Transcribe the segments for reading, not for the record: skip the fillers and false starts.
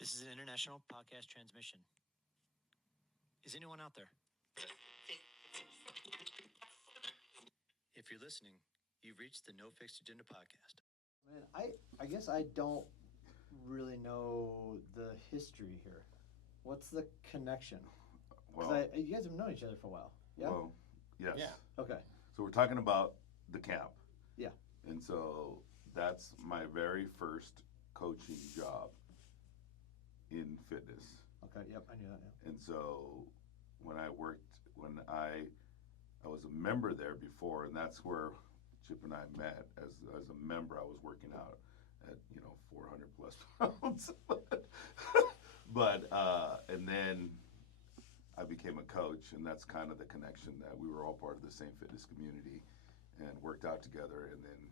This is an international podcast transmission. Is anyone out there? If you're listening, you've reached the No Fixed Agenda podcast. Man, I guess I don't really know the history here. What's the connection? Because you guys have known each other for a while. Yeah. Well, yes. Yeah. Okay. So we're talking about the camp. Yeah. And so that's my very first coaching job in fitness. Okay. Yep. I knew that. Yeah. And so when I was a member there before, and that's where Chip and I met as a member. I was working out at 400 plus pounds, but and then I became a coach, and that's kind of the connection that we were all part of the same fitness community and worked out together, and then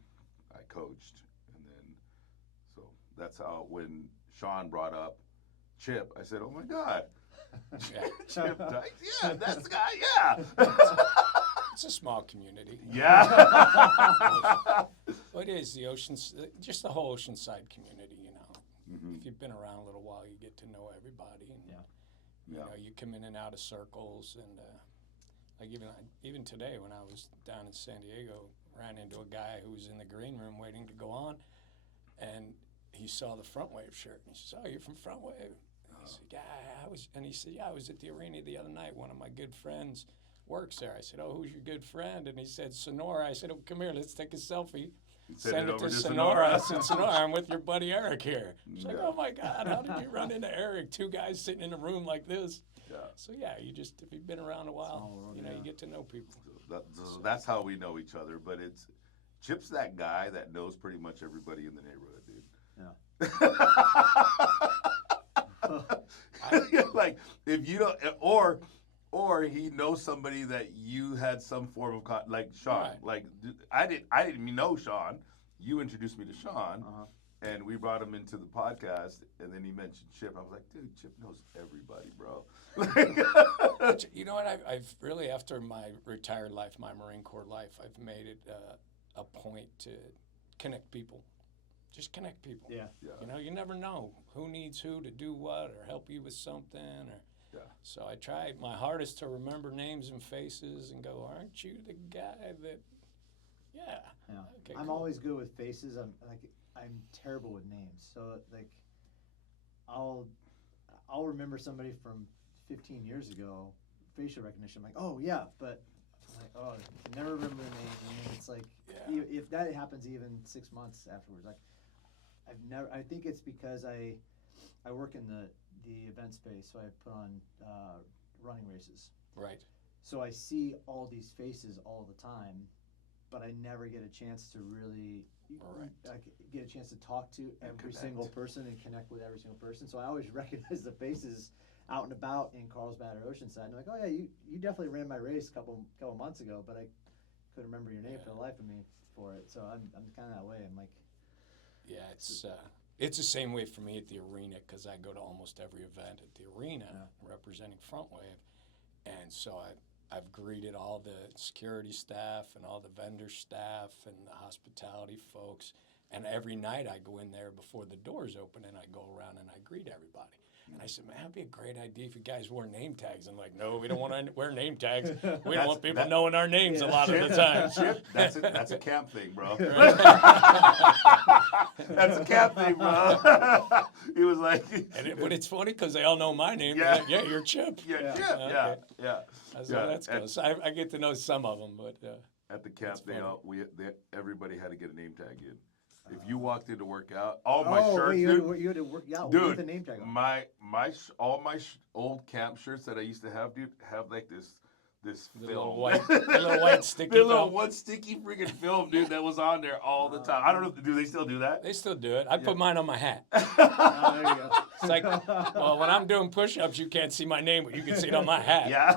I coached, and then so that's how when Sean brought up Chip, I said, "Oh my God, Chip Dykes, yeah, that's the guy, yeah." It's a small community. Yeah. Well, it is just the whole Oceanside community. Mm-hmm. If you've been around a little while, you get to know everybody, and Yeah. you come in and out of circles, and like even today when I was down in San Diego, ran into a guy who was in the green room waiting to go on, and he saw the Front Wave shirt, and he says, "Oh, you're from Front Wave?" And I said, "Yeah, he said, "Yeah, I was at the arena the other night. One of my good friends works there." I said, "Oh, who's your good friend?" And he said, "Sonora." I said, "Oh, come here, let's take a selfie." Send it to Sonora. I said, "Sonora, I'm with your buddy Eric here." She's like, "Oh my God, how did you run into Eric? Two guys sitting in a room like this." Yeah. So yeah, if you've been around a while, world, you get to know people. So that's how we know each other. But Chip's that guy that knows pretty much everybody in the neighborhood, dude. Yeah. Like if you don't, or he knows somebody that you had some form of like Sean. Right. Like I didn't even know Sean. You introduced me to Sean. Uh-huh. And we brought him into the podcast, and then he mentioned Chip. I was like, dude, Chip knows everybody, bro. You know what? I've really, after my retired life, my Marine Corps life, I've made it a point to connect people. Just connect people. Yeah. You never know who needs who to do what or help you with something. So I try my hardest to remember names and faces and go, "Aren't you the guy that?" Yeah. Okay, I'm cool. always good with faces. I'm terrible with names. So like, I'll remember somebody from 15 years ago, facial recognition. I'm like, oh yeah, but I'm like, oh, I can never remember the name. And it's like, if that happens even 6 months afterwards, like, I think it's because I work in the event space, so I put on running races. Right. So I see all these faces all the time, but I never get a chance to really get a chance to talk to every single person and connect with every single person. So I always recognize the faces out and about in Carlsbad or Oceanside. And I'm like, oh yeah, you definitely ran my race a couple months ago, but I couldn't remember your name for the life of me for it. So I'm kind of that way. I'm like, yeah, it's the same way for me at the arena because I go to almost every event at the arena representing Front Wave, and so I've greeted all the security staff and all the vendor staff and the hospitality folks. And every night I go in there before the doors open and I go around and I greet everybody. And I said, man, that'd be a great idea if you guys wore name tags. I'm like, no, we don't want to wear name tags. We don't want people knowing our names a lot of the time. Chip, that's a camp thing, bro. That's a camp thing, bro. He was like... But it's funny because they all know my name. Yeah. Like, yeah, you're Chip. Yeah, Chip. Okay. Yeah. So that's good. So I get to know some of them, but... At the camp, everybody had to get a name tag in. If you walked in to work out, all my shirts, dude, you had to work out dude, with the name tag on. all my old camp shirts that I used to have, dude, have like this film. Little white sticky the little film. one sticky freaking film, dude, that was on there all the time. I don't know, do they still do that? They still do it. I put mine on my hat. There you go. It's like, well, when I'm doing push-ups, you can't see my name, but you can see it on my hat. Yeah.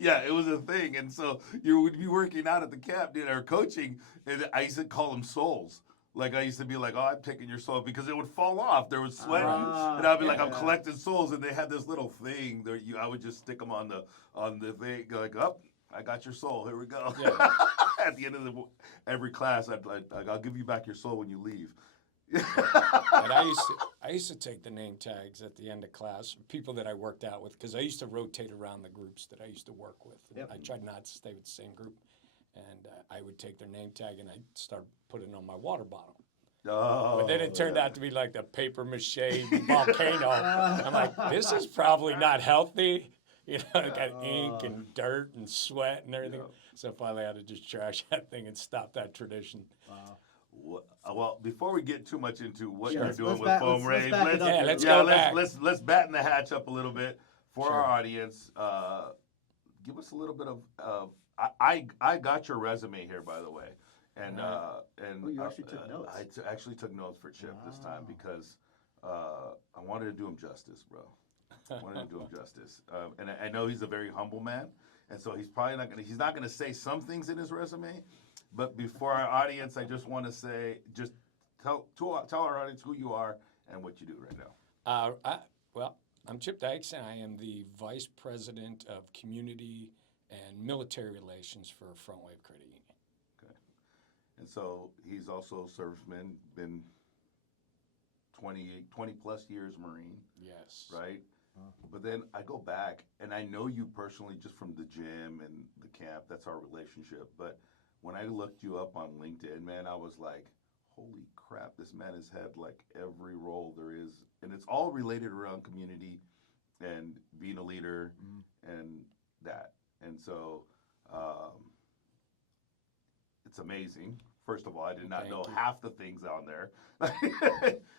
Yeah, it was a thing. And so you would be working out at the camp, dude, or coaching, and I used to call them soles. Like I used to be like, oh, I'm taking your soul because it would fall off. There was sweat, and I'd be like, I'm collecting souls, and they had this little thing. I would just stick them on the thing, like, oh, I got your soul. Here we go. Yeah. At the end of every class, I'll give you back your soul when you leave. And I used to take the name tags at the end of class, people that I worked out with, because I used to rotate around the groups that I used to work with. Yep. I tried not to stay with the same group, and I would take their name tag and I'd start putting it on my water bottle. Oh, But then it turned out to be like the paper mache volcano. I'm like, this is probably not healthy. You know, it got ink and dirt and sweat and everything. Yeah. So finally, I had to just trash that thing and stop that tradition. Wow. Well, before we get too much into what Sure. you're doing Let's with back- foam let's rage, back it up Yeah, a let's little go bit. back. let's batten the hatch up a little bit for Sure. our audience. Give us a little bit of. I got your resume here, by the way, and Oh, you actually took notes. I actually took notes for Chip this time Wow. because I wanted to do him justice, bro. I wanted to do him justice, and I know he's a very humble man, and so he's probably not gonna. He's not gonna say some things in his resume, but before our audience, I just want to say, just tell our audience who you are and what you do right now. Well, I'm Chip Dykes, and I am the Vice President of Community and Military Relations for Front Wave Credit Union. And so he's also a serviceman, been 20 plus years Marine, Yes. right? Wow. But then I go back, and I know you personally just from the gym and the camp. That's our relationship. But when I looked you up on LinkedIn, man, I was like, holy crap, this man has had like every role there is. And it's all related around community and being a leader and that. And so it's amazing. First of all, I did not Thank know you. half the things on there.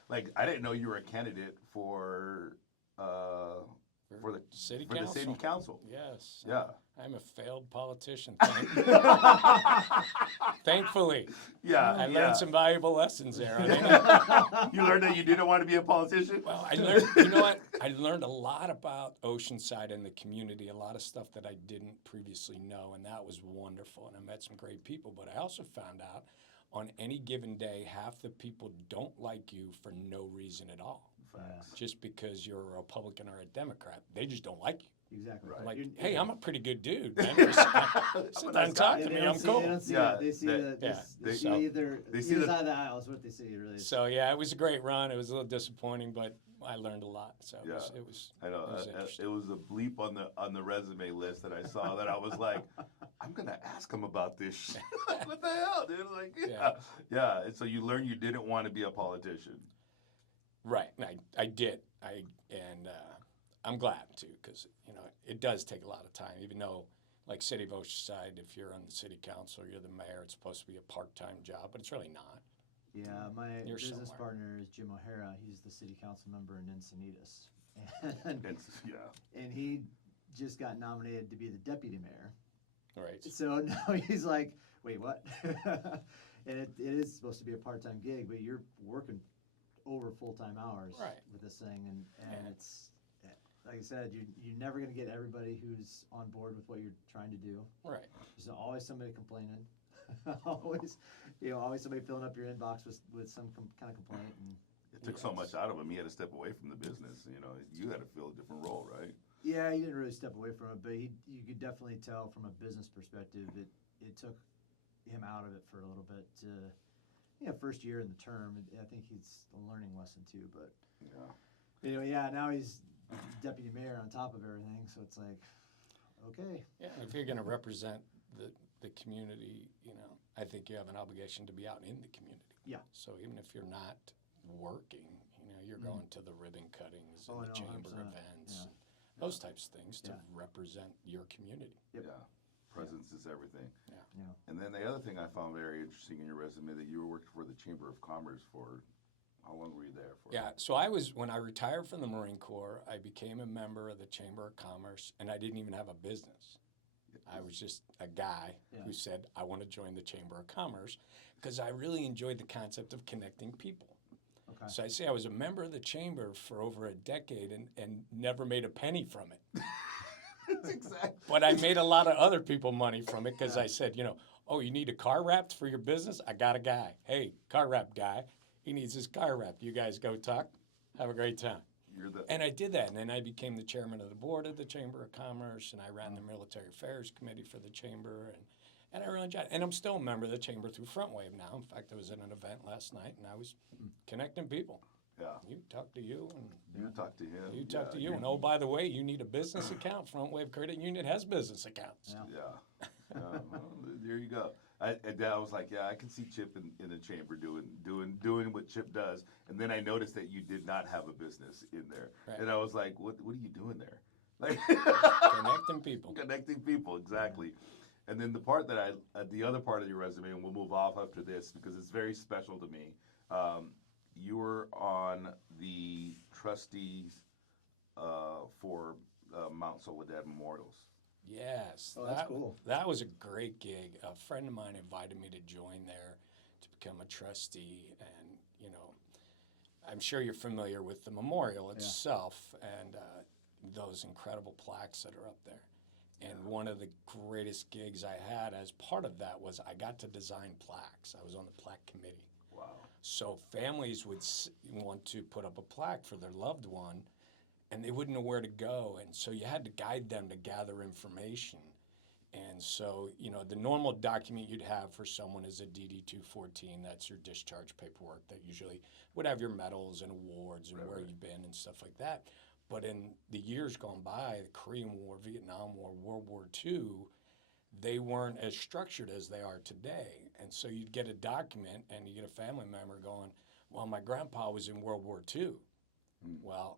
Like, I didn't know you were a candidate for the City for Council. the city council. Yes. Yeah. I'm a failed politician. Thankfully, Yeah. I yeah. learned some valuable lessons there. I mean, You learned that you didn't want to be a politician? well, I learned, you know what? I learned a lot about Oceanside and the community, a lot of stuff that I didn't previously know, and that was wonderful. And I met some great people, but I also found out on any given day, half the people don't like you for no reason at all. Facts. Just because you're a Republican or a Democrat. They just don't like you. Exactly. Right. Like, You're- hey, I'm a pretty good dude, man. I'm a Sit down nice and talk guy. to They me. don't I'm see- cool. They don't see Yeah, it. They see they- the. yeah. They see So- either they see either the- side of the aisle is what they see. Really. So yeah, it was a great run. It was a little disappointing, but I learned a lot. So Yeah. it was I know. It was It interesting. was a bleep on the resume list that I saw that I was like, I'm gonna ask him about this shit. What the hell, dude? Like, yeah. And so you learned you didn't want to be a politician. right. And I did. I'm glad too, because you know it does take a lot of time. Even though, like City of Oceanside, if you're on the city council, you're the mayor. It's supposed to be a part-time job, but it's really not. Yeah, my You're business somewhere. partner is Jim O'Hara. He's the city council member in Encinitas, and Yeah. he just got nominated to be the deputy mayor. Right. So now he's like, wait, what? And it is supposed to be a part-time gig, but you're working over full-time hours Right. with this thing, and Yeah. it's like I said, you're never gonna get everybody who's on board with what you're trying to do. Right. There's always somebody complaining. always somebody filling up your inbox with some kind of complaint. And It took so much out of him. He had to step away from the business. You know, you had to fill a different role, right? yeah, he didn't really step away from it, but you could definitely tell from a business perspective it took him out of it for a little bit. First year in the term, I think he's a learning lesson too. But Yeah. now he's deputy mayor on top of everything, so it's like, okay. Yeah. If you're going to represent the community, you know, I think you have an obligation to be out in the community. Yeah. So even if you're not working, you know, you're going to the ribbon cuttings and Oh, the no, chamber 100%. events, Yeah. and those types of things to Yeah. represent your community. Yep. Yeah. Presence is everything. Yeah. And then the other thing I found very interesting in your resume that you were working for the Chamber of Commerce for, how long were you there for? Yeah, so when I retired from the Marine Corps, I became a member of the Chamber of Commerce, and I didn't even have a business. I was just a guy who said, I want to join the Chamber of Commerce because I really enjoyed the concept of connecting people. Okay. So I say I was a member of the Chamber for over a decade and never made a penny from it. Exactly. But I made a lot of other people money from it because I said, you know, oh, you need a car wrapped for your business? I got a guy. Hey, car wrap guy. He needs his car wrapped. You guys go talk. Have a great time. You're the And I did that. And then I became the chairman of the board of the Chamber of Commerce, and I ran the Military Affairs Committee for the Chamber. And I really enjoyed it. And I'm still a member of the chamber through Front Wave now. In fact, I was at an event last night, and I was connecting people. Yeah. You talk to you, and You talk to him. you talk to you. you're- And, oh, by the way, you need a business account. Front Wave Credit Union has business accounts. Yeah. Yeah. Well, there you go. And I was like, yeah, I can see Chip in the chamber doing what Chip does. And then I noticed that you did not have a business in there, Right. and I was like, what are you doing there? Like Connecting people. Connecting people, exactly. And then the other part of your resume, and we'll move off after this because it's very special to me. You were on the trustees for Mount Soledad Memorials. Yes. Oh, that's cool. That was a great gig. A friend of mine invited me to join there to become a trustee. And, you know, I'm sure you're familiar with the memorial itself and those incredible plaques that are up there. And one of the greatest gigs I had as part of that was I got to design plaques. I was on the plaque committee. Wow. So families would want to put up a plaque for their loved one, and they wouldn't know where to go. And so you had to guide them to gather information. And so, you know, the normal document you'd have for someone is a DD-214. That's your discharge paperwork that usually would have your medals and awards and where you've been and stuff like that. But in the years gone by, the Korean War, Vietnam War, World War II, they weren't as structured as they are today. And so you'd get a document and you get a family member going, well, my grandpa was in World War II. Well,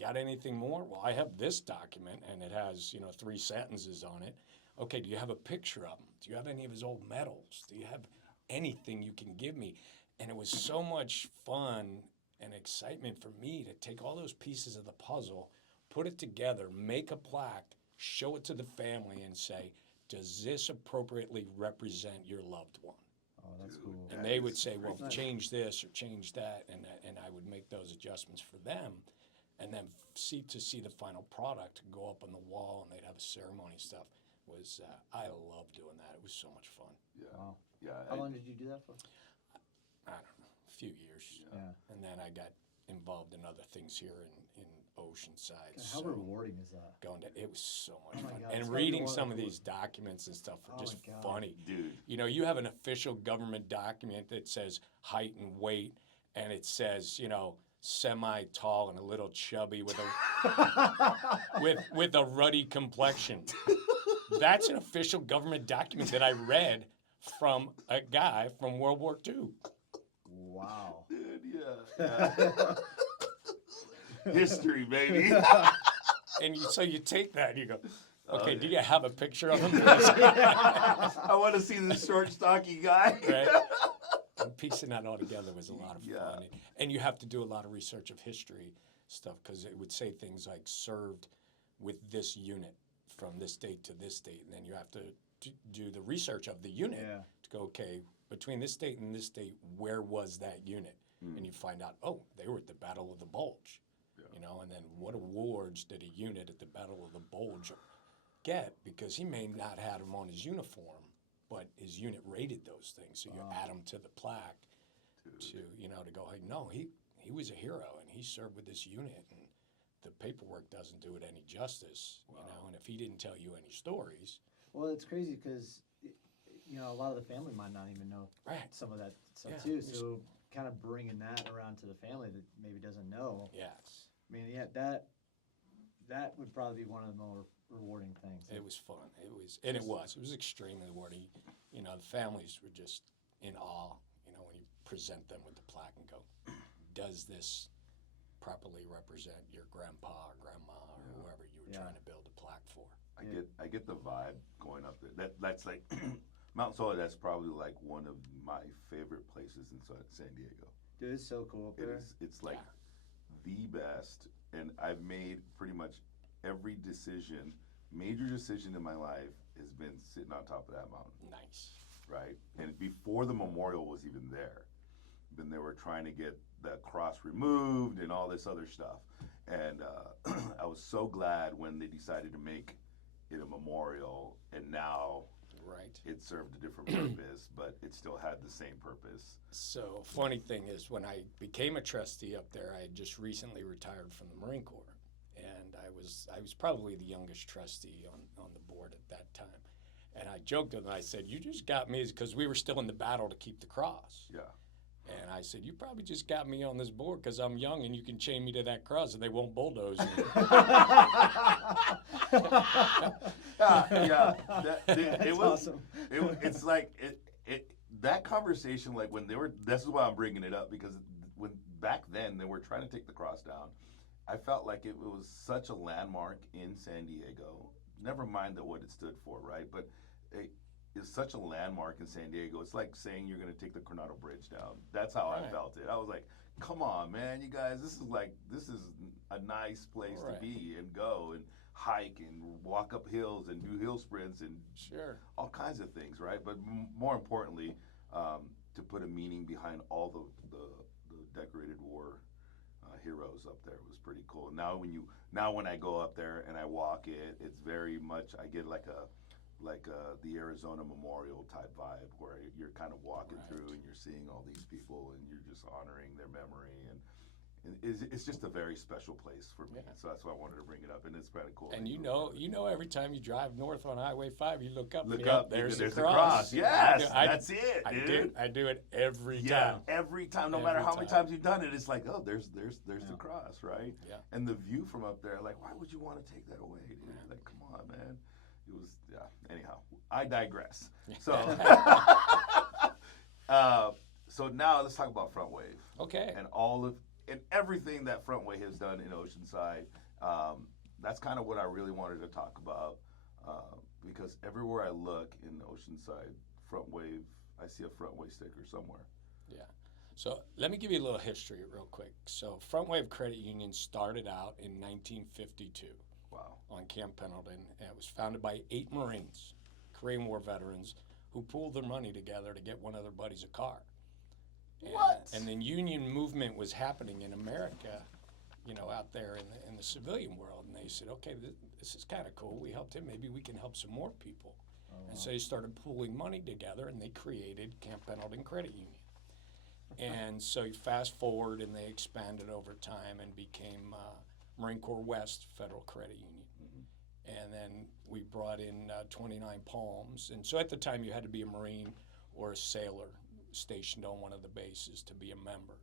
got anything more? Well, I have this document and it has, you know, 3 sentences on it. Okay, do you have a picture of him? Do you have any of his old medals? Do you have anything you can give me? And it was so much fun and excitement for me to take all those pieces of the puzzle, put it together, make a plaque, show it to the family and say, does this appropriately represent your loved one? Oh, that's cool. And they would say, well, nice. change this or change that, and I would make those adjustments for them, and then see the final product go up on the wall, and they'd have a ceremony and stuff. I love doing that. It was so much fun. Yeah. Wow. Yeah. How long did you do that for? I don't know, a few years. Yeah. And then I got involved in other things here in Oceanside. God, how so rewarding is that? it was so much Oh my fun. God, it's And gotta be reading one of some the of coolest- these documents and stuff Oh are just my God. funny. Dude. You know, you have an official government document that says height and weight, and it says, you know, semi-tall and a little chubby with a with a ruddy complexion. That's an official government document that I read from a guy from World War II. Wow. Dude, yeah. History, baby. And so you take that and you go, okay, yeah. do you have a picture of him? I want to see this short, stocky guy. Right? And piecing that all together was a lot of Yeah. fun. And you have to do a lot of research of history stuff because it would say things like served with this unit from this date to this date. And then you have to do the research of the unit Yeah. to go, okay, between this date and this date, where was that unit? And you find out, oh, they were at the Battle of the Bulge. You know, and then what awards did a unit at the Battle of the Bulge get? Because he may not have them on his uniform, but his unit rated those things. So you add them to the plaque to, you know, to go, hey, no, he was a hero and he served with this unit. And the paperwork doesn't do it any justice, you know, and if he didn't tell you any stories. Well, it's crazy because, you know, a lot of the family might not even know Right. some of that stuff Yeah. too. So kind of bringing that around to the family that maybe doesn't know. Yes. I mean, yeah, that would probably be one of the more rewarding things. It was fun. It was extremely rewarding. You know, the families were just in awe, you know, when you present them with the plaque and go, does this properly represent your grandpa or grandma or whoever you were trying to build a plaque for? I get the vibe going up there. That's like Mount Soledad. That's probably like one of my favorite places in San Diego. Dude, it's so cool up there. It's like the best, and I've made pretty much every major decision in my life has been sitting on top of that mountain. Nice. Right? And before the memorial was even there, then they were trying to get the cross removed and all this other stuff. And I was so glad when they decided to make it a memorial, and now Right. it served a different purpose, but it still had the same purpose. So, funny thing is, when I became a trustee up there, I had just recently retired from the Marine Corps, and I was probably the youngest trustee on the board at that time. And I joked with him. I said, "You just got me," because we were still in the battle to keep the cross. Yeah. And I said, "You probably just got me on this board because I'm young and you can chain me to that cross and they won't bulldoze me." Yeah. That's awesome. It's like that conversation, like when they were. This is why I'm bringing it up, because when back then they were trying to take the cross down, I felt like it was such a landmark in San Diego. Never mind what it stood for, right? But it's such a landmark in San Diego. It's like saying you're going to take the Coronado Bridge down. That's how I felt it. I was like, come on, man, you guys, this is a nice place to be and go and hike and walk up hills and do hill sprints and all kinds of things, right? But more importantly, to put a meaning behind all the decorated war heroes up there was pretty cool. Now when I go up there and I walk it, it's very much, I get like the Arizona Memorial type vibe, where you're kind of walking through and you're seeing all these people and you're just honoring their memory, and it's just a very special place for me. So that's why I wanted to bring it up, and it's pretty cool. And you know, every time you drive north on Highway 5, you look up, there's the cross. cross. Yes, that's it, dude. I do it every time. Yeah, every time, no matter how many times you've done it, it's like, oh, there's the cross, right? Yeah. And the view from up there, like, why would you want to take that away, dude? Like, come on, man. It was, anyhow, I digress. So, so now let's talk about Front Wave. Okay. And everything that Front Wave has done in Oceanside. That's kind of what I really wanted to talk about, because everywhere I look in Oceanside, Front Wave, I see a Front Wave sticker somewhere. Yeah. So let me give you a little history real quick. So Front Wave Credit Union started out in 1952. Wow. On Camp Pendleton, and it was founded by 8 Marines, Korean War veterans, who pooled their money together to get one of their buddies a car. And the union movement was happening in America, out there in the civilian world, and they said, okay, this is kind of cool. We helped him. Maybe we can help some more people. And so they started pooling money together, and they created Camp Pendleton Credit Union. And so you fast forward, and they expanded over time and became Marine Corps West Federal Credit Union. And then we brought in 29 Palms. And so at the time you had to be a Marine or a sailor stationed on one of the bases to be a member.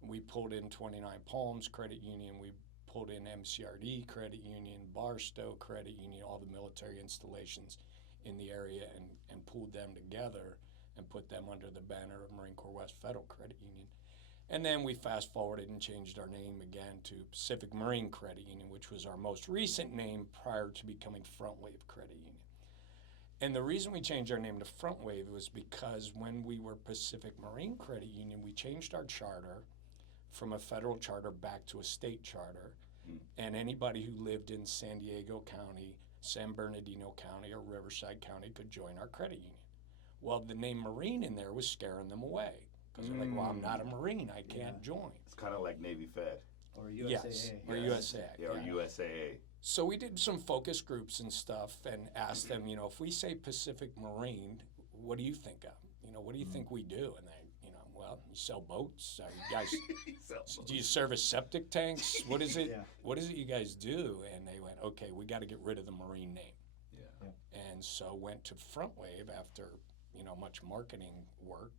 And we pulled in 29 Palms Credit Union. We pulled in MCRD Credit Union, Barstow Credit Union, all the military installations in the area, and pulled them together and put them under the banner of Marine Corps West Federal Credit Union. And then we fast forwarded and changed our name again to Pacific Marine Credit Union, which was our most recent name prior to becoming Front Wave Credit Union. And the reason we changed our name to Front Wave was because when we were Pacific Marine Credit Union, we changed our charter from a federal charter back to a state charter. And anybody who lived in San Diego County, San Bernardino County, or Riverside County could join our credit union. Well, the name Marine in there was scaring them away. Because they're like, well, I'm not a Marine, I can't join. It's kind of like Navy Fed. Or USAA. Yes, or USAA. Yeah, or USAA. So we did some focus groups and stuff and asked them, if we say Pacific Marine, what do you think of? What do you think we do? And they, well, you sell boats? Are you guys, do you service septic tanks? What is it? What is it you guys do? And they went, okay, we got to get rid of the Marine name. Yeah. And so went to Front Wave after, much marketing work.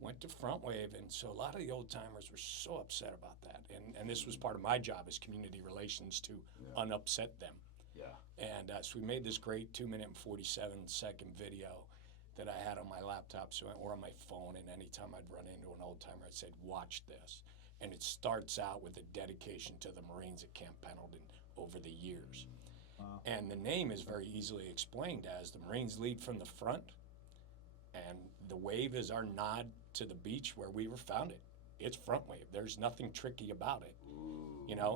Went to Front Wave, and so a lot of the old timers were so upset about that. And this was part of my job as community relations to unupset them. Yeah. And so we made this great 2-minute and 47-second video that I had on my laptop or on my phone, and anytime I'd run into an old timer, I'd say, watch this. And it starts out with a dedication to the Marines at Camp Pendleton over the years. Wow. And the name is very easily explained as the Marines lead from the front, and the wave is our nod to the beach where we were founded. It's Front Wave. There's nothing tricky about it.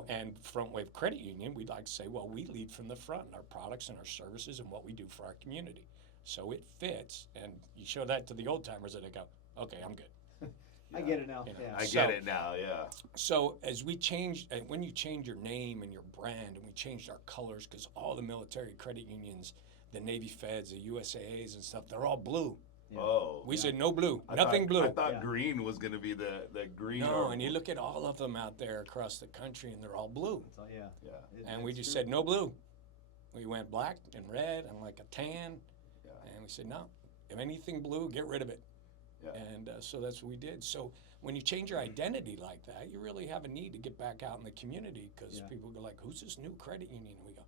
And Front Wave Credit Union, we'd like to say, well, we lead from the front, our products and our services and what we do for our community. So it fits, and you show that to the old timers and they go, okay, I'm good. I get it now. I get it now, yeah. So as we changed, when you change your name and your brand, and we changed our colors, because all the military credit unions, the Navy Feds, the USAAs and stuff, they're all blue. Yeah. Oh. We said no blue, nothing blue. I thought green was going to be the green. No, and you look at all of them out there across the country, and they're all blue. And we just said no blue. We went black and red and like a tan. Yeah. we said, no, if anything blue, get rid of it. Yeah. And so that's what we did. So when you change your identity like that, you really have a need to get back out in the community because people go like, who's this new credit union? And we go,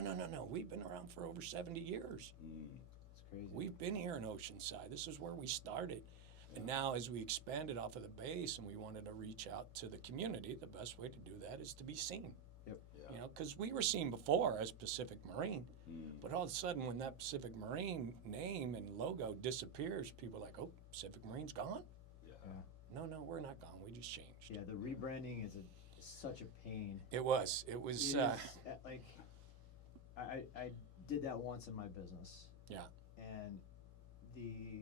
no. We've been around for over 70 years. It's crazy. We've been here in Oceanside. This is where we started. And now as we expanded off of the base and we wanted to reach out to the community, the best way to do that is to be seen. Yep. Yeah. You know, because we were seen before as Pacific Marine, but all of a sudden when that Pacific Marine name and logo disappears, people are like, oh, Pacific Marine's gone? Yeah. No, we're not gone. We just changed. Yeah, the rebranding is such a pain. It was. It is, like, I did that once in my business. Yeah. And the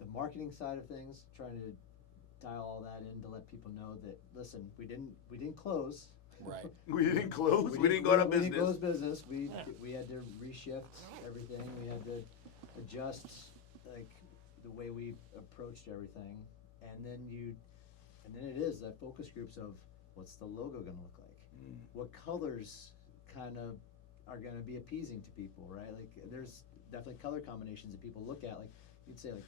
the marketing side of things, trying to dial all that in to let people know that, listen, we didn't close. Right. We didn't close. We didn't go out of We business. didn't close business. We had to reshift everything. We had to adjust like the way we approached everything, and then it is that focus groups of what's the logo gonna look like, what colors kind of are gonna be appeasing to people, right? Like there's definitely color combinations that people look at. Like you'd say like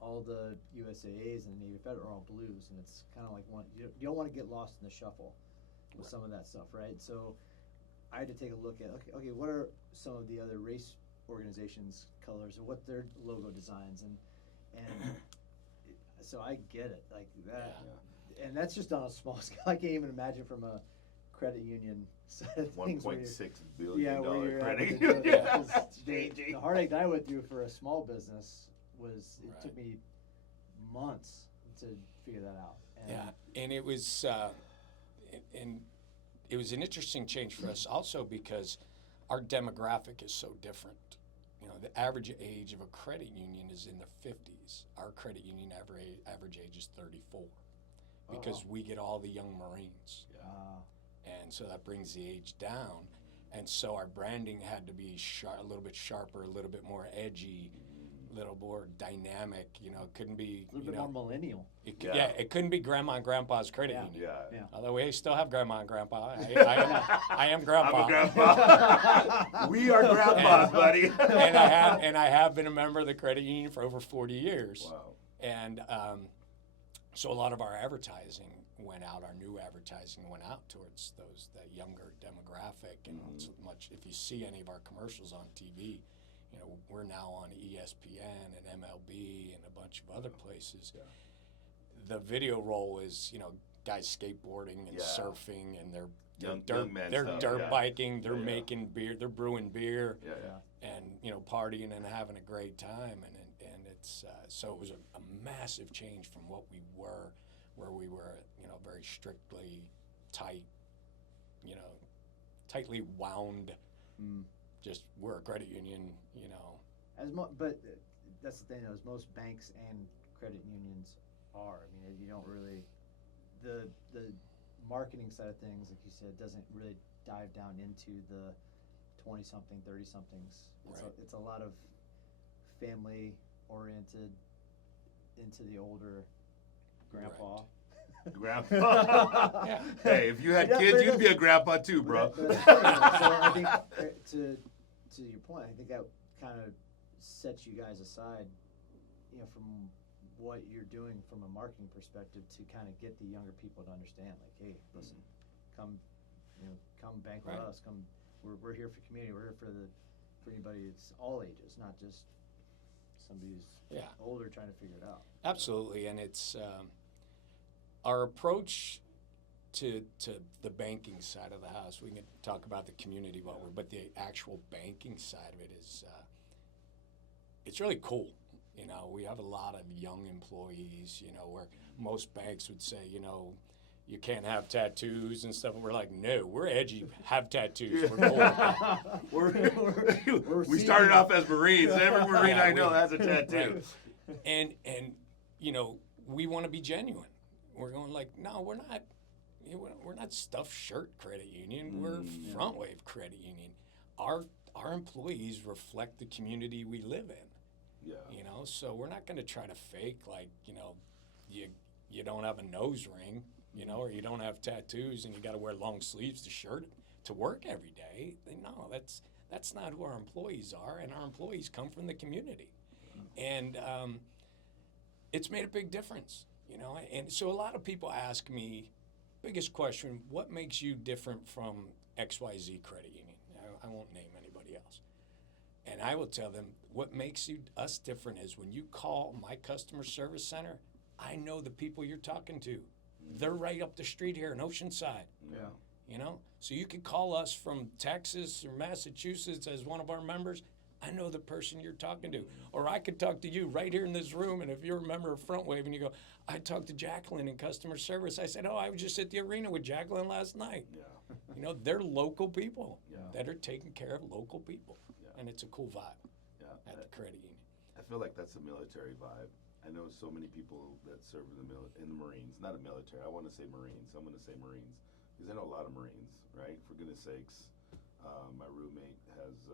all the USAAs and the Navy Federal are all blues, and it's kind of like you don't want to get lost in the shuffle with some of that stuff, right? So I had to take a look at okay, what are some of the other race organizations' colors and what their logo designs, and so I get it like that, and that's just on a small scale. I can't even imagine from a credit union side of things. $1.6 billion where you're credit at union. the heartache I went through for a small business was it took me months to figure that out. And it was it was an interesting change for us also because our demographic is so different. You know, the average age of a credit union is in the 50s. Our credit union average age is 34 because we get all the young Marines. And so that brings the age down. And so our branding had to be a little bit sharper, a little bit more edgy, a little more dynamic. You know, it couldn't be A little bit more millennial. It couldn't be grandma and grandpa's credit union. Yeah. Although we still have grandma and grandpa. I am grandpa. I'm a grandpa. We are grandpas, buddy. and I have been a member of the credit union for over 40 years. Wow. And so a lot of our advertising went out. Our new advertising went out towards that younger demographic. And so much, if you see any of our commercials on TV, you know, we're now on ESPN and MLB and a bunch of other places. Yeah. The video roll is, you know, guys skateboarding and surfing, and they're Young man they're stuff, dirt biking, they're making beer, they're brewing beer, and you know, partying and having a great time, and it's so it was a massive change from what we were, where we were, you know, very strictly tight, you know, tightly wound. Just we're a credit union, you know. But that's the thing, though, is most banks and credit unions are. I mean, you don't really the marketing side of things, like you said, doesn't really dive down into the 20-something, 30-somethings. It's a lot of family oriented into the older grandpa. Grandpa. Hey, if you had kids, you'd be a grandpa too, bro. So I think to your point, I think that kind of sets you guys aside, you know, from what you're doing from a marketing perspective to kind of get the younger people to understand, like, hey, listen, come bank with us. Come, we're here for community. We're here for anybody. It's all ages, not just somebody who's older trying to figure it out. Absolutely, and it's our approach to the banking side of the house. We can talk about the community but the actual banking side of it is it's really cool. You know, we have a lot of young employees, you know, where most banks would say, you know, you can't have tattoos and stuff. And we're like, no, we're edgy, have tattoos. We're cool. We started off as Marines. Every Marine I know has a tattoo. Right. And you know, we want to be genuine. We're going like, no, we're not. We're not stuffed shirt credit union. We're front wave credit union. Our employees reflect the community we live in. Yeah. You know, so we're not going to try to fake like, you know, you don't have a nose ring, you know, or you don't have tattoos and you got to wear long sleeves to work every day. No, That's not who our employees are, and our employees come from the community. And it's made a big difference, you know. And so a lot of people ask me, biggest question, what makes you different from XYZ credit union? I won't name anybody else. And I will tell them, what makes us different is when you call my customer service center, I know the people you're talking to. They're right up the street here in Oceanside. Yeah. You know, so you could call us from Texas or Massachusetts as one of our members. I know the person you're talking to. Or I could talk to you right here in this room, and if you're a member of Front Wave and you go, I talked to Jacqueline in customer service. I said, oh, I was just at the arena with Jacqueline last night. Yeah. You know, they're local people Yeah. that are taking care of local people. Yeah. And it's a cool vibe Yeah. at the credit union. I feel like that's a military vibe. I know so many people that serve in the Marines, not a military. I want to say Marines. I'm going to say Marines because I know a lot of Marines, right? For goodness sakes, my roommate has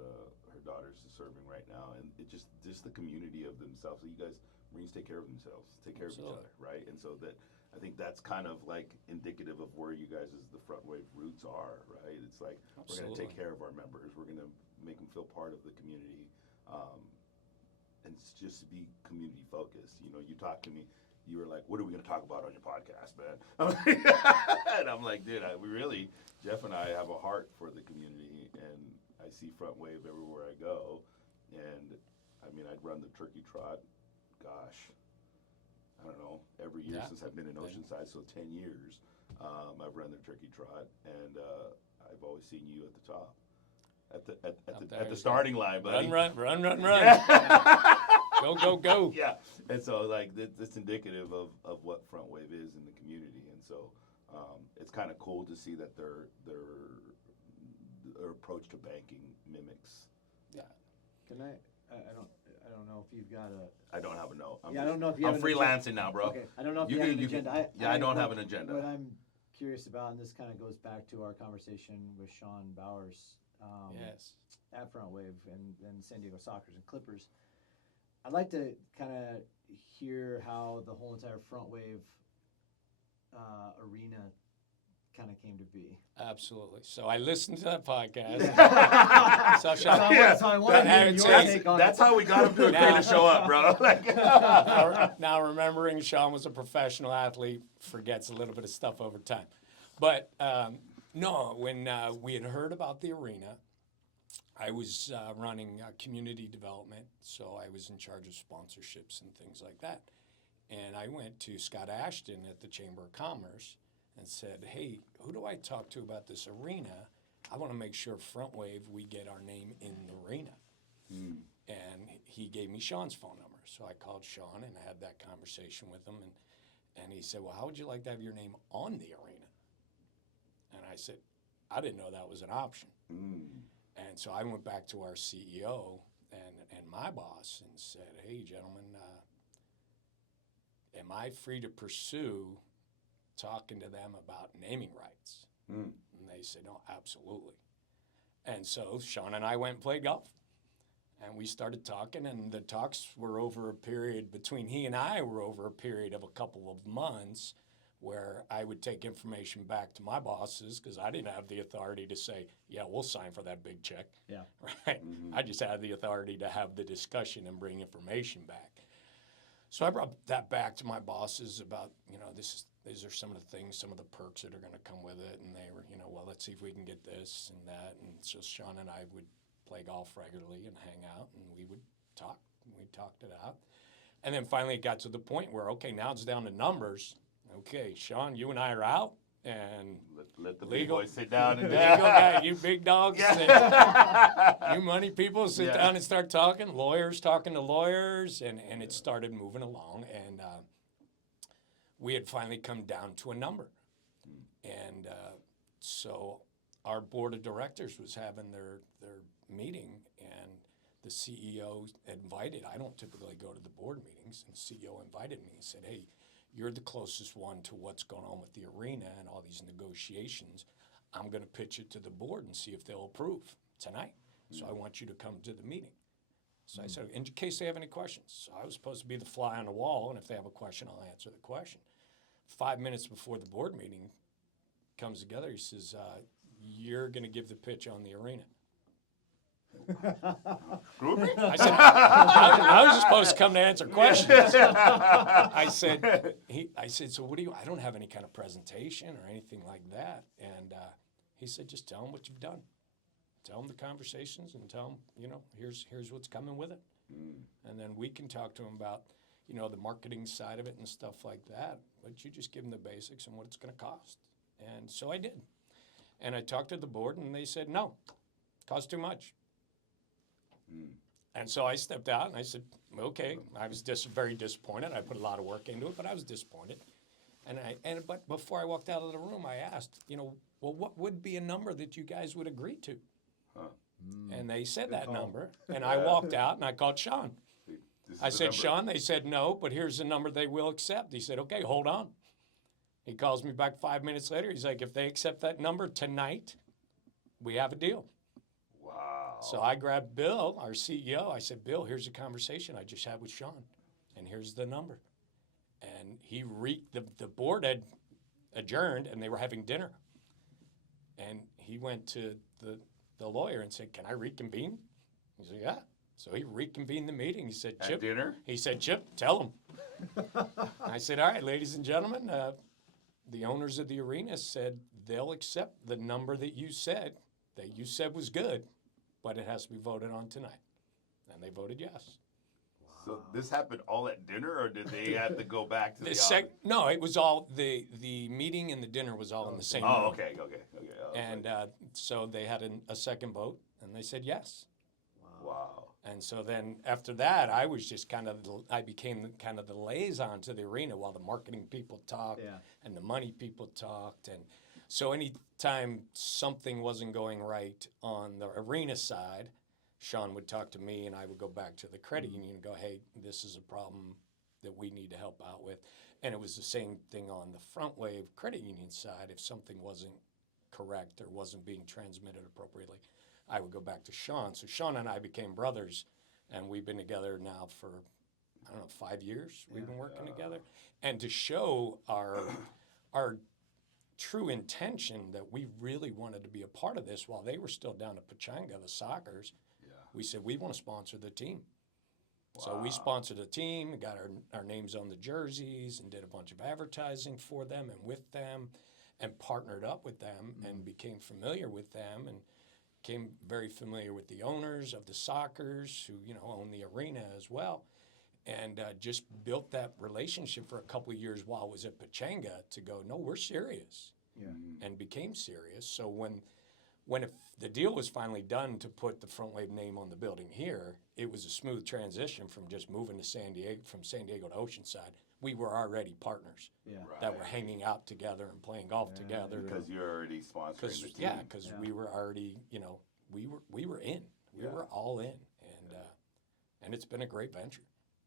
her daughter's serving right now, and it just the community of themselves. So you guys, Marines, take care of themselves, take care of each other, right? And so that I think that's kind of like indicative of where you guys' the Front Wave roots are, right? It's like we're going to take care of our members. We're going to make them feel part of the community. And it's just to be community focused. You know, you talk to me, you were like, what are we going to talk about on your podcast, man? And I'm like, dude, Jeff and I have a heart for the community, and I see Front Wave everywhere I go. And I mean, I'd run the turkey trot, gosh, I don't know, every year since I've been in Oceanside, so 10 years. I've run the turkey trot, and I've always seen you at the top. At the starting line, buddy. Run. Yeah. Go. Yeah, and so like that's indicative of what Front Wave is in the community, and so it's kind of cool to see that their approach to banking mimics. Yeah. Can I don't know if you've got a. I don't have a note. I don't know if you have I'm an freelancing now, bro. Okay, I don't know if you have an agenda. I don't have an agenda. What I'm curious about, and this kind of goes back to our conversation with Sean Bowers. Yes. At Front Wave and San Diego Sockers and Clippers. I'd like to kind of hear how the whole entire Front Wave arena kind of came to be. Absolutely. So I listened to that podcast. So I want to hear your take on That's how we got him to agree to show up, bro. Now, remembering Sean was a professional athlete forgets a little bit of stuff over time. But no, when we had heard about the arena, I was running community development, so I was in charge of sponsorships and things like that. And I went to Scott Ashton at the Chamber of Commerce and said, hey, who do I talk to about this arena? I want to make sure Front Wave, we get our name in the arena. And he gave me Sean's phone number. So I called Sean and had that conversation with him. And he said, well, how would you like to have your name on the arena? And I said, I didn't know that was an option. And so I went back to our CEO and my boss and said, hey, gentlemen, am I free to pursue talking to them about naming rights? And they said, no, absolutely. And so Sean and I went and played golf. And we started talking, and the talks were over a period, between he and I were over a period of a couple of months, where I would take information back to my bosses because I didn't have the authority to say, yeah, we'll sign for that big check. Yeah. Right? I just had the authority to have the discussion and bring information back. So I brought that back to my bosses about, you know, these are some of the things, some of the perks that are going to come with it. And they were, you know, well, let's see if we can get this and that. And so Sean and I would play golf regularly and hang out, and we would talk. We talked it out. And then finally it got to the point where, okay, now it's down to numbers. Okay, Sean, you and I are out, and let the big boys sit down and legal guy, you big dogs, you money people sit down and start talking. Lawyers talking to lawyers, and it started moving along, and we had finally come down to a number, and so our board of directors was having their meeting, and the CEO invited. I don't typically go to the board meetings, and the CEO invited me and said, hey, you're the closest one to what's going on with the arena and all these negotiations. I'm going to pitch it to the board and see if they'll approve tonight. So I want you to come to the meeting. So I said, in case they have any questions. So I was supposed to be the fly on the wall, and if they have a question, I'll answer the question. 5 minutes before the board meeting comes together, he says, you're going to give the pitch on the arena. Groupie? I said, I was just supposed to come to answer questions. I said, so what do you, I don't have any kind of presentation or anything like that. And he said, just tell them what you've done. Tell them the conversations and tell them, here's what's coming with it. And then we can talk to them about, the marketing side of it and stuff like that. But you just give them the basics and what it's going to cost. And so I did. And I talked to the board and they said, no, it costs too much. And so I stepped out and I said, okay. I was very disappointed. I put a lot of work into it, but I was disappointed. But before I walked out of the room, I asked, well, what would be a number that you guys would agree to? Huh. And they said that call. number. And I walked out and I called Sean. I said, Sean, they said no, but here's the number they will accept. He said, okay, hold on. He calls me back 5 minutes later. He's like, if they accept that number tonight, we have a deal. Wow. So I grabbed Bill, our CEO. I said, Bill, here's a conversation I just had with Sean, and here's the number. And the board had adjourned, and they were having dinner. And he went to the lawyer and said, can I reconvene? He said, yeah. So he reconvened the meeting. He said, Chip. At dinner? He said, Chip, tell them. I said, all right, ladies and gentlemen, the owners of the arena said they'll accept the number that you said was good, but it has to be voted on tonight. And they voted yes. So this happened all at dinner, or did they have to go back to the office? No, it was all, the meeting and the dinner was all in the same room. Oh, okay. And so they had a second vote, and they said yes. Wow. And so then after that, I was just I became kind of the liaison to the arena while the marketing people talked and the money people talked. And so anytime something wasn't going right on the arena side, Sean would talk to me and I would go back to the credit union and go, hey, this is a problem that we need to help out with. And it was the same thing on the front wave credit union side. If something wasn't correct or wasn't being transmitted appropriately, I would go back to Sean. So Sean and I became brothers, and we've been together now for, 5 years. We've been working together. And to show our true intention that we really wanted to be a part of this while they were still down at Pachanga, the Sockers, we said, we want to sponsor the team. Wow. So we sponsored the team, got our names on the jerseys, and did a bunch of advertising for them and with them, and partnered up with them and became familiar with them and became very familiar with the owners of the Sockers who, own the arena as well. And just built that relationship for a couple of years while I was at Pachanga to go, no, we're serious. And became serious. So when the deal was finally done to put the Front Wave name on the building here, it was a smooth transition from just moving to San Diego to Oceanside. We were already partners that were hanging out together and playing golf together. Because you're already sponsoring the team. Yeah, because we were already, we were in. We were all in, and it's been a great venture.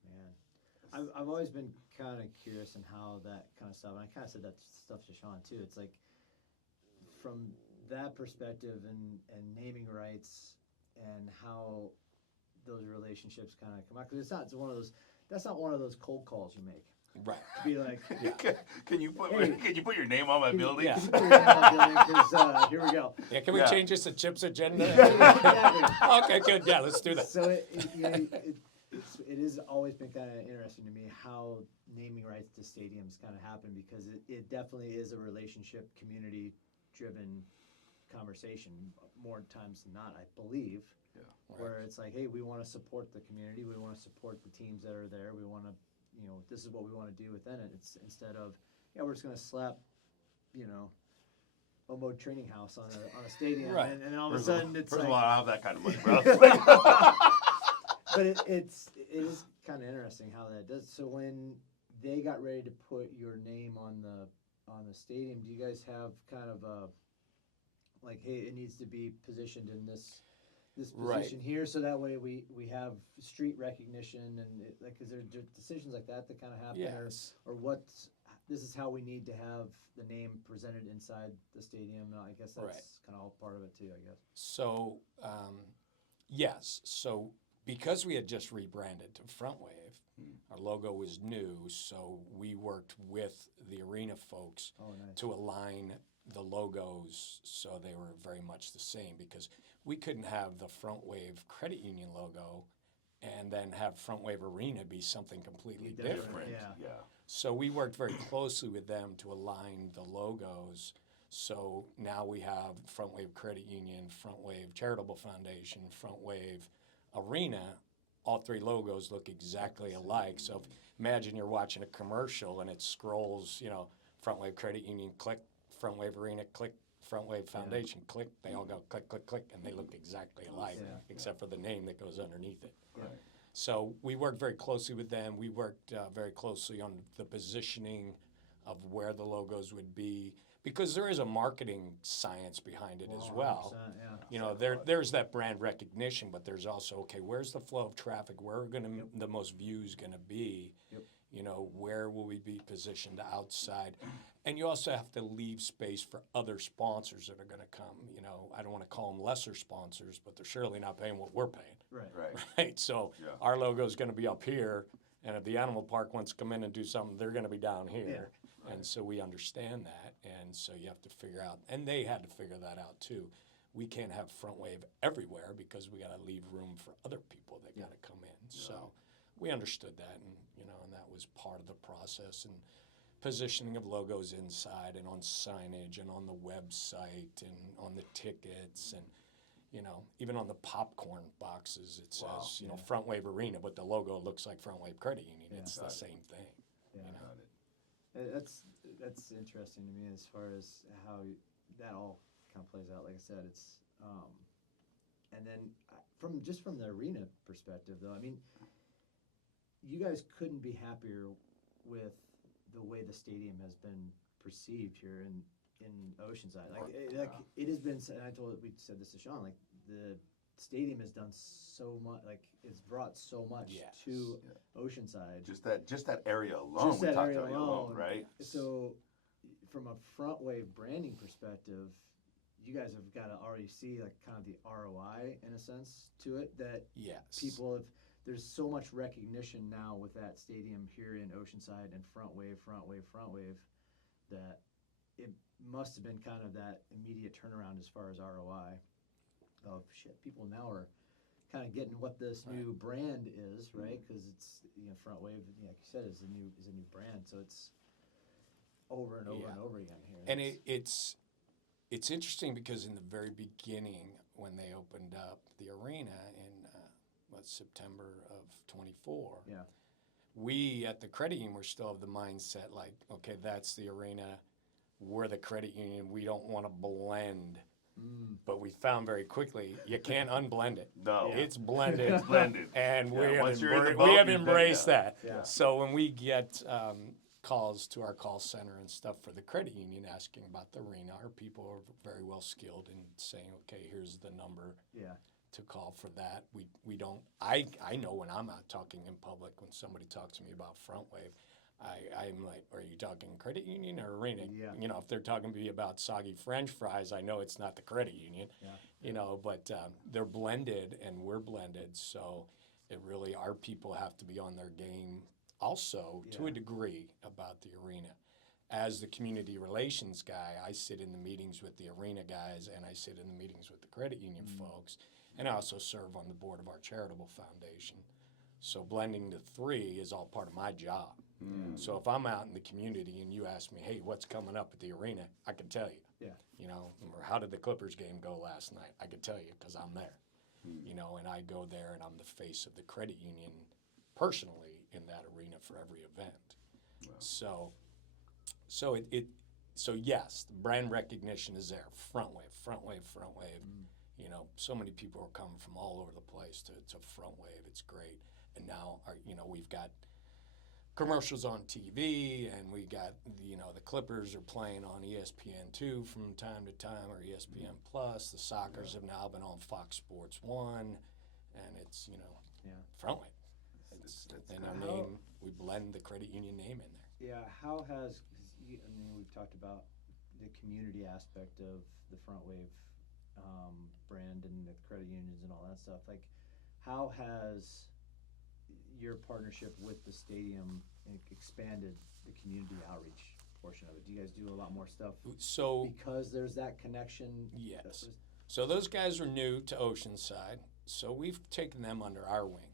Man, I've always been kind of curious in how that kind of stuff, and I kind of said that stuff to Sean too. It's like from that perspective and naming rights and how those relationships kind of come out, because that's not one of those cold calls you make. Right. To be like, can you put your name on my building? Yeah. Put your name on my building, 'cause, here we go. Yeah, can we change this to Chip's agenda? Exactly. Okay, good. Yeah, let's do that. So it has always been kind of interesting to me how naming rights to stadiums kind of happen, because it definitely is a relationship, community-driven conversation more times than not, I believe. Yeah. Where it's like, hey, we want to support the community, we want to support the teams that are there, we want to, this is what we want to do within it. It's instead of, we're just going to slap, a mode training house on a stadium, Right. and all of a sudden it's first like, of all, I don't have that kind of money, bro. but it is kind of interesting how that does. So when they got ready to put your name on the stadium, do you guys have kind of a like, hey, it needs to be positioned in this position here, so that way we have street recognition, and is there decisions like that kind of happen? Yes. Or this is how we need to have the name presented inside the stadium. I guess that's kind of all part of it too, I guess. So, yes. So because we had just rebranded to Front Wave, our logo was new, so we worked with the arena folks to align the logos so they were very much the same, because we couldn't have the Front Wave Credit Union logo and then have Front Wave Arena be something completely different. Yeah. So we worked very closely with them to align the logos. So now we have Front Wave Credit Union, Front Wave Charitable Foundation, Front Wave Arena. All three logos look exactly alike. So imagine you're watching a commercial and it scrolls, you know, Front Wave Credit Union, click, Front Wave Arena, click, Front Wave Foundation, click. They all go click, click, click, and they look exactly alike, except for the name that goes underneath it. Yeah. So we worked very closely with them. We worked very closely on the positioning of where the logos would be, because there is a marketing science behind it as well. 100%, yeah. You know, there's that brand recognition, but there's also, okay, where's the flow of traffic? Where are the most views going to be? Yep. You know, where will we be positioned outside? And you also have to leave space for other sponsors that are going to come. You know, I don't want to call them lesser sponsors, but they're surely not paying what we're paying. Right. Right? So our logo is going to be up here, and if the animal park wants to come in and do something, they're going to be down here. And so we understand that, and so you have to figure out, and they had to figure that out too. We can't have Front Wave everywhere because we got to leave room for other people that got to come in. So we understood that, and you know, and that was part of the process, and positioning of logos inside and on signage and on the website and on the tickets, and you know, even on the popcorn boxes it says, you know, Front Wave Arena, but the logo looks like Front Wave Credit Union. It's the same thing. Yeah. You know? That's interesting to me as far as how that all kind of plays out. Like I said, it's and then from the arena perspective, though, I mean, you guys couldn't be happier with the way the stadium has been perceived here in Oceanside. Like it has been. And we said this to Sean. Like the stadium has done so much. Like it's brought so much to Oceanside. Just that area alone. Just that area alone, right? So, from a Front Wave branding perspective, you guys have got to already see like kind of the ROI in a sense to it, that people have. There's so much recognition now with that stadium here in Oceanside and Front Wave, that it must have been kind of that immediate turnaround as far as ROI. Of shit, people now are kind of getting what this new brand is, right? Because it's, you know, Front Wave, like you said, is a new brand, so it's over and over and over again here. And it's interesting because in the very beginning, when they opened up the arena in September of 24, we at the credit union were still of the mindset like, okay, that's the arena, we're the credit union, we don't want to blend. But we found very quickly you can't unblend it. No, it's blended. It's blended, and we we have embraced that. Yeah. So when we get calls to our call center and stuff for the credit union asking about the arena, our people are very well skilled in saying, okay, here's the number to call for that. We don't. I know when I'm out talking in public, when somebody talks to me about Front Wave, I'm like, are you talking credit union or arena? Yeah. You know, if they're talking to me about soggy French fries, I know it's not the credit union. Yeah. You know, but they're blended and we're blended, so it really, our people have to be on their game also to a degree about the arena. As the community relations guy, I sit in the meetings with the arena guys and I sit in the meetings with the credit union folks, and I also serve on the board of our charitable foundation. So blending the three is all part of my job. So if I'm out in the community and you ask me, hey, what's coming up at the arena, I can tell you. Yeah. You know, or how did the Clippers game go last night? I can tell you because I'm there. You know, and I go there and I'm the face of the credit union personally in that arena for every event. Wow. So yes, the brand recognition is there. Front Wave. You know, so many people are coming from all over the place to Front Wave. It's great. And now, we've got commercials on TV, and we got, the Clippers are playing on ESPN2 from time to time, or ESPN Plus. The Sockers have now been on Fox Sports 1, and it's, Front Wave. We blend the credit union name in there. Yeah, how has, we've talked about the community aspect of the Front Wave brand and the credit unions and all that stuff. Like, how has your partnership with the stadium expanded the community outreach portion of it? Do you guys do a lot more stuff So because there's that connection. yes. So those guys are new to Oceanside, so we've taken them under our wing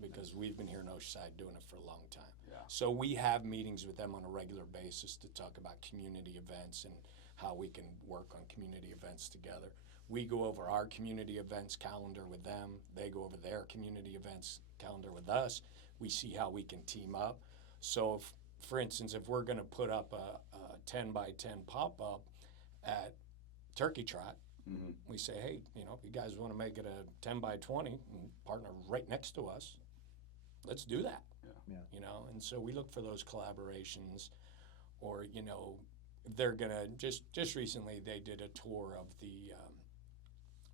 because we've been here in Oceanside doing it for a long time. Yeah. So we have meetings with them on a regular basis to talk about community events and how we can work on community events together. We go over our community events calendar with them. They go over their community events calendar with us. We see how we can team up. So, for instance, if we're going to put up a 10 by 10 pop-up at Turkey Trot, Mm-hmm. we say, hey, you know, if you guys want to make it a 10 by 20 and partner right next to us, let's do that. Yeah. You know, and so we look for those collaborations, or you know, they're gonna just recently they did a tour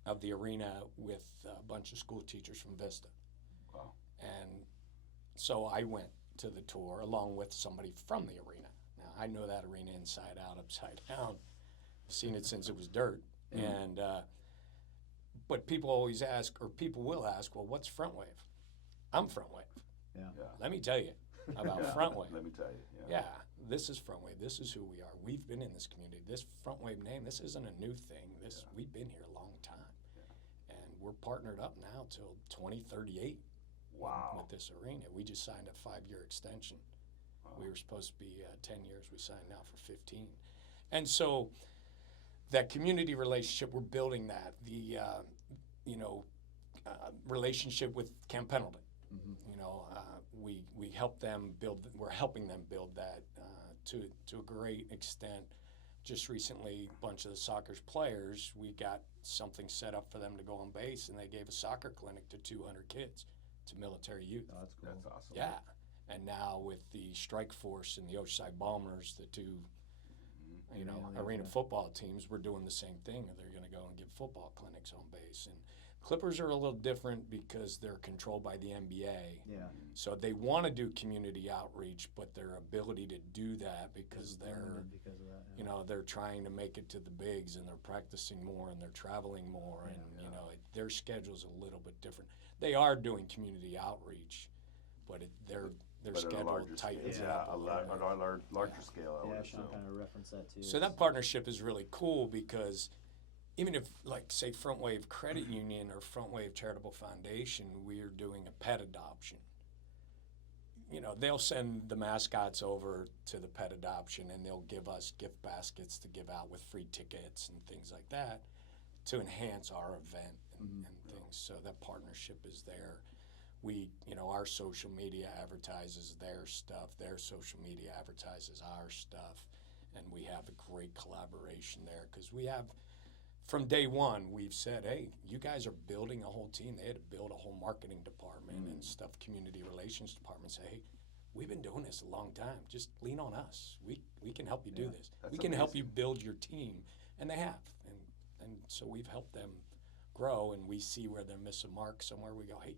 of the arena with a bunch of school teachers from Vista. Wow. And so I went to the tour along with somebody from the arena. Now I know that arena inside out, upside down. I've seen it since it was dirt. And but people always ask, or people will ask, well, what's Front Wave? I'm Front Wave. Yeah. Yeah. Let me tell you about Yeah. Front Wave. Let me tell you. Yeah, this is Front Wave. This is who we are. We've been in this community. This Front Wave name, this isn't a new thing. We've been here a long time. Yeah. And we're partnered up now till 2038 Wow. with this arena. We just signed a 5-year extension. Wow. We were supposed to be 10 years. We signed now for 15. And so that community relationship, we're building that. The relationship with Camp Pendleton. Mm-hmm. You know, we help them build. We're helping them build that to a great extent. Just recently, a bunch of the soccer players, we got something set up for them to go on base, and they gave a soccer clinic to 200 kids, to military youth. Oh, that's cool. That's awesome. Yeah, and now with the Strike Force and the Oceanside Bombers, the two, you know, Arena arena leagues, football teams, we're doing the same thing. They're going to go and give football clinics on base. And Clippers are a little different because they're controlled by the NBA. Yeah. So they want to do community outreach, but their ability to do that because they're, Because of that. you know, they're trying to make it to the bigs and they're practicing more and they're traveling more and, Yeah. you know, their schedule's a little bit different. They are doing community outreach, but their But at a schedule larger tightens scale. up Yeah, a little bit. on a larger scale. I Yeah, would Sean assume. kind of referenced that too. So that partnership is really cool because even if, like, say, Front Wave Credit Union or Front Wave Charitable Foundation, we're doing a pet adoption. You know, they'll send the mascots over to the pet adoption and they'll give us gift baskets to give out with free tickets and things like that to enhance our event and things. So that partnership is there. We, you know, our social media advertises their stuff, their social media advertises our stuff, and we have a great collaboration there because we have, from day one, we've said, hey, you guys are building a whole team. They had to build a whole marketing department and stuff, community relations department. Say, hey, we've been doing this a long time. Just lean on us. We can help you do this. That's We can help you amazing. build your team, and they have. And so we've helped them grow, and we see where they're missing a mark somewhere. We go, hey,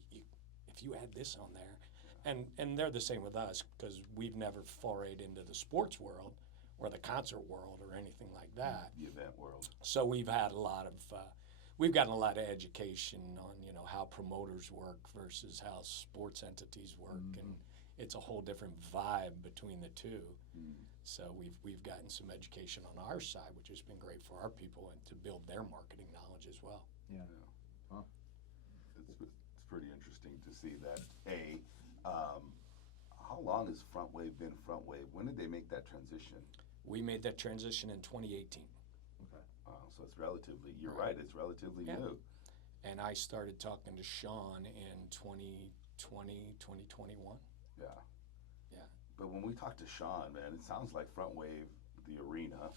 if you add this on there, and they're the same with us because we've never forayed into the sports world or the concert world or anything like that. The event world. So we've had a lot of, we've gotten a lot of education on, you know, how promoters work versus how sports entities work, and it's a whole different vibe between the two. So we've gotten some education on our side, which has been great for our people and to build their marketing knowledge as well. Yeah. Wow. It's pretty interesting to see that. How long has Front Wave been Front Wave? When did they make that transition? We made that transition in 2018. Okay. So it's relatively, you're Right. right, it's relatively Yeah. new. And I started talking to Sean in 2020, 2021. Yeah. Yeah. But when we talk to Sean, man, it sounds like Front Wave, the arena,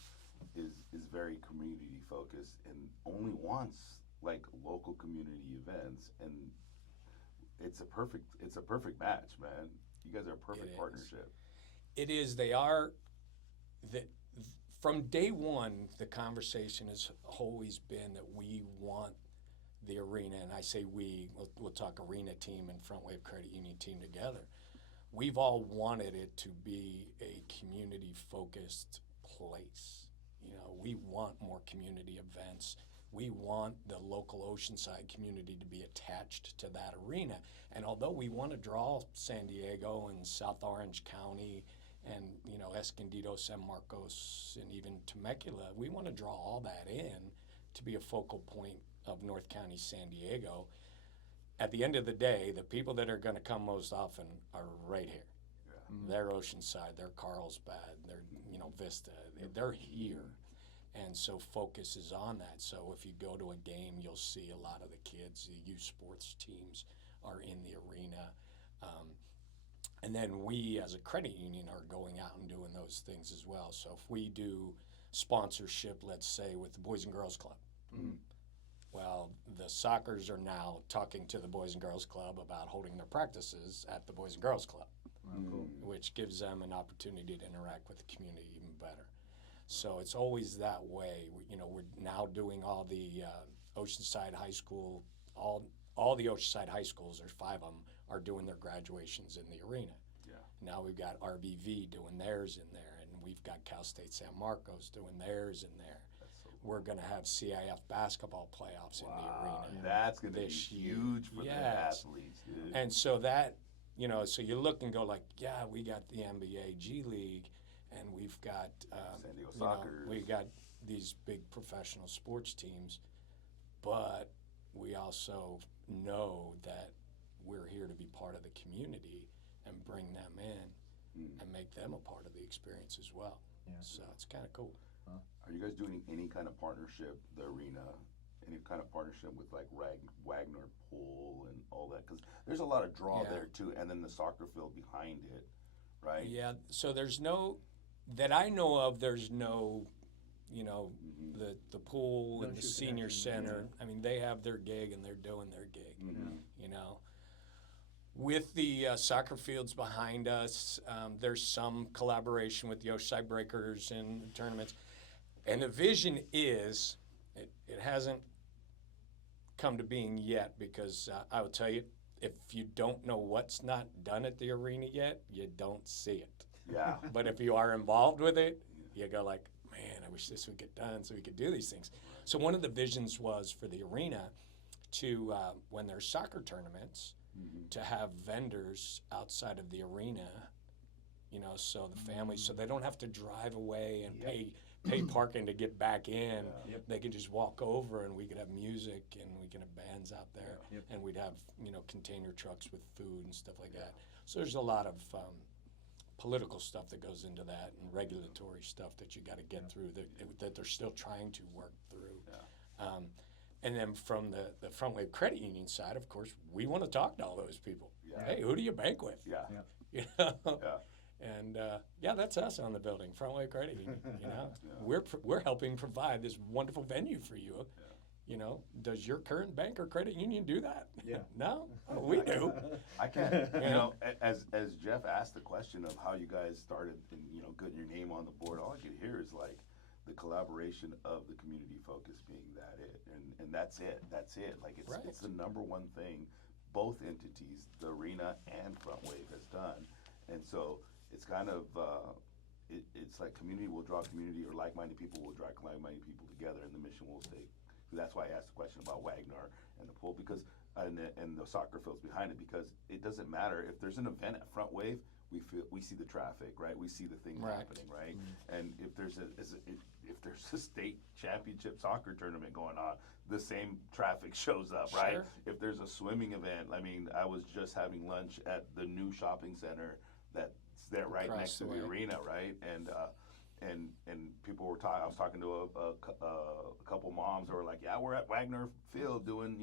is very community focused and only wants like local community events, and it's a perfect match, man. You guys are a perfect It is. partnership. It is, they are, from day one, the conversation has always been that we want the arena, and I say we'll talk arena team and Front Wave Credit Union team together. We've all wanted it to be a community-focused place. You know, we want more community events. We want the local Oceanside community to be attached to that arena. And although we want to draw San Diego and South Orange County and Escondido, San Marcos, and even Temecula. We want to draw all that in to be a focal point of North County, San Diego. At the end of the day, the people that are going to come most often are right here. Yeah. They're Oceanside, they're Carlsbad, they're Vista, they're here. And so focus is on that. So if you go to a game, you'll see a lot of the kids, the youth sports teams are in the arena. And then we as a credit union are going out and doing those things as well. So if we do sponsorship, let's say with the Boys and Girls Club, well, the Soccers are now talking to the Boys and Girls Club about holding their practices at the Boys and Girls Club, which gives them an opportunity to interact with the community even better. So it's always that way. We're now doing all the Oceanside High School, all the Oceanside high schools, there's 5 of them, are doing their graduations in the arena. Yeah. Now we've got RBV doing theirs in there, and we've got Cal State San Marcos doing theirs in there. We're going to have CIF basketball playoffs in the arena. That's going to be this year. huge for the Yes. athletes, dude. And so that, so you look and go like, yeah, we got the NBA G League, and we've got, San Diego Soccers. we've got these big professional sports teams, but we also know that we're here to be part of the community and bring them in and make them a part of the experience as well. Yeah. So it's kind of cool. Are you guys doing any kind of partnership, the arena, any kind of partnership with like Wagner Pool and all that? Because there's a lot of draw there too, and then the soccer field behind it, right? Yeah, so there's no, that I know of, there's no, the pool No and the true senior connection, center. I mean, they have their gig and they're doing their gig, With the soccer fields behind us, there's some collaboration with the Oceanside Breakers and tournaments. And the vision is, it hasn't come to being yet because I will tell you, if you don't know what's not done at the arena yet, you don't see it. Yeah. But if you are involved with it, you go like, man, I wish this would get done so we could do these things. So one of the visions was for the arena to, when there's soccer tournaments, to have vendors outside of the arena, so the families, so they don't have to drive away and pay parking to get back in. They could just walk over and we could have music and we could have bands out there and we'd have, container trucks with food and stuff like that. So there's a lot of political stuff that goes into that and regulatory stuff that you got to get through that they're still trying to work through. And then from the Front Wave Credit Union side, of course, we want to talk to all those people. Yeah. Hey, who do you bank with? Yeah. And that's us on the building, Front Wave Credit Union. We're helping provide this wonderful venue for you. Does your current bank or credit union do that? Yeah. No, oh, we do. I can't. As Jeff asked the question of how you guys started, and getting your name on the board, all I could hear is like the collaboration of the community focus being and that's it. Like it's the number one thing both entities, the arena and Front Wave, has done, and so it's kind of it's like community will draw community, or like-minded people will draw like-minded people together, and the mission will stay. That's why I asked the question about Wagner and the pool, because and the soccer fields behind it, because it doesn't matter if there's an event at Front Wave. We see the traffic, right? We see the things happening, right? And if there's a state championship soccer tournament going on, the same traffic shows up, right? Sure. If there's a swimming event, I mean, I was just having lunch at the new shopping center that's there right Across next to the the way. arena, right? And people were talking. I was talking to a couple moms who were like, "Yeah, we're at Wagner Field doing,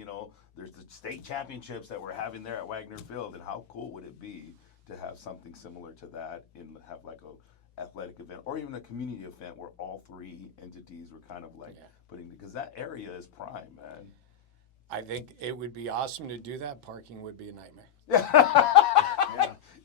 there's the state championships that we're having there at Wagner Field, and how cool would it be to have something similar to that and have like a athletic event or even a community event where all 3 entities were kind of like putting, because that area is prime, man." I think it would be awesome to do that. Parking would be a nightmare.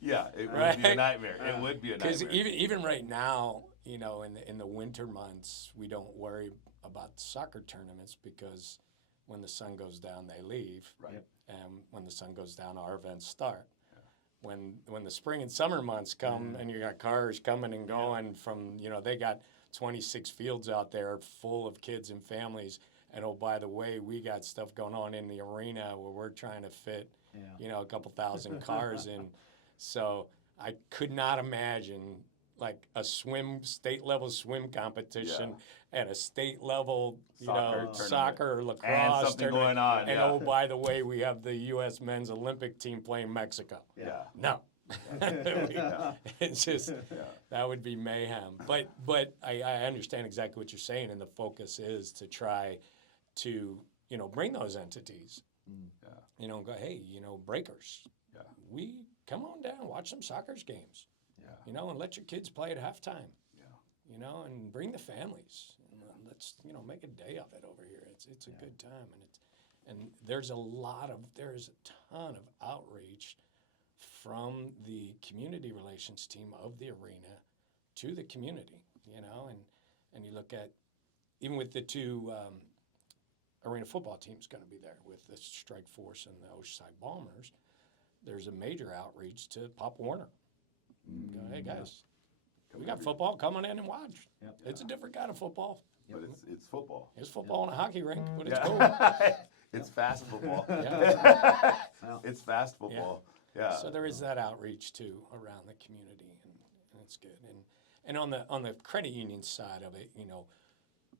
Yeah, it would Right? be a nightmare. It would be a Because nightmare. even right now, in the winter months, we don't worry about soccer tournaments because when the sun goes down, they leave. Right. And when the sun goes down, our events start. When the spring and summer months come and you got cars coming and going from, they got 26 fields out there full of kids and families. And oh, by the way, we got stuff going on in the arena where we're trying to fit, a couple thousand cars in. So I could not imagine like a state level swim competition and a state level soccer or lacrosse and something tournament. going on. And oh, by the way, we have the U.S. men's Olympic team playing Mexico. Yeah. No. It's just that would be mayhem. But I understand exactly what you're saying, and the focus is to try to bring those entities. Go, hey, breakers. Yeah. We come on down, watch some soccer games. Yeah. And let your kids play at halftime. Yeah. And bring the families. And let's make a day of it over here. It's a good time, and there's a ton of outreach from the community relations team of the arena to the community, and you look at, even with the two arena football teams going to be there with the Strike Force and the Oceanside Bombers, there's a major outreach to Pop Warner. Go, hey guys, we got football, come on in and watch. Yep. It's a different kind of football. But it's football. It's football in a hockey rink, but it's cool. It's fast football. It's fast football. Yeah. So there is that outreach too around the community, and it's good. And on the credit union side of it,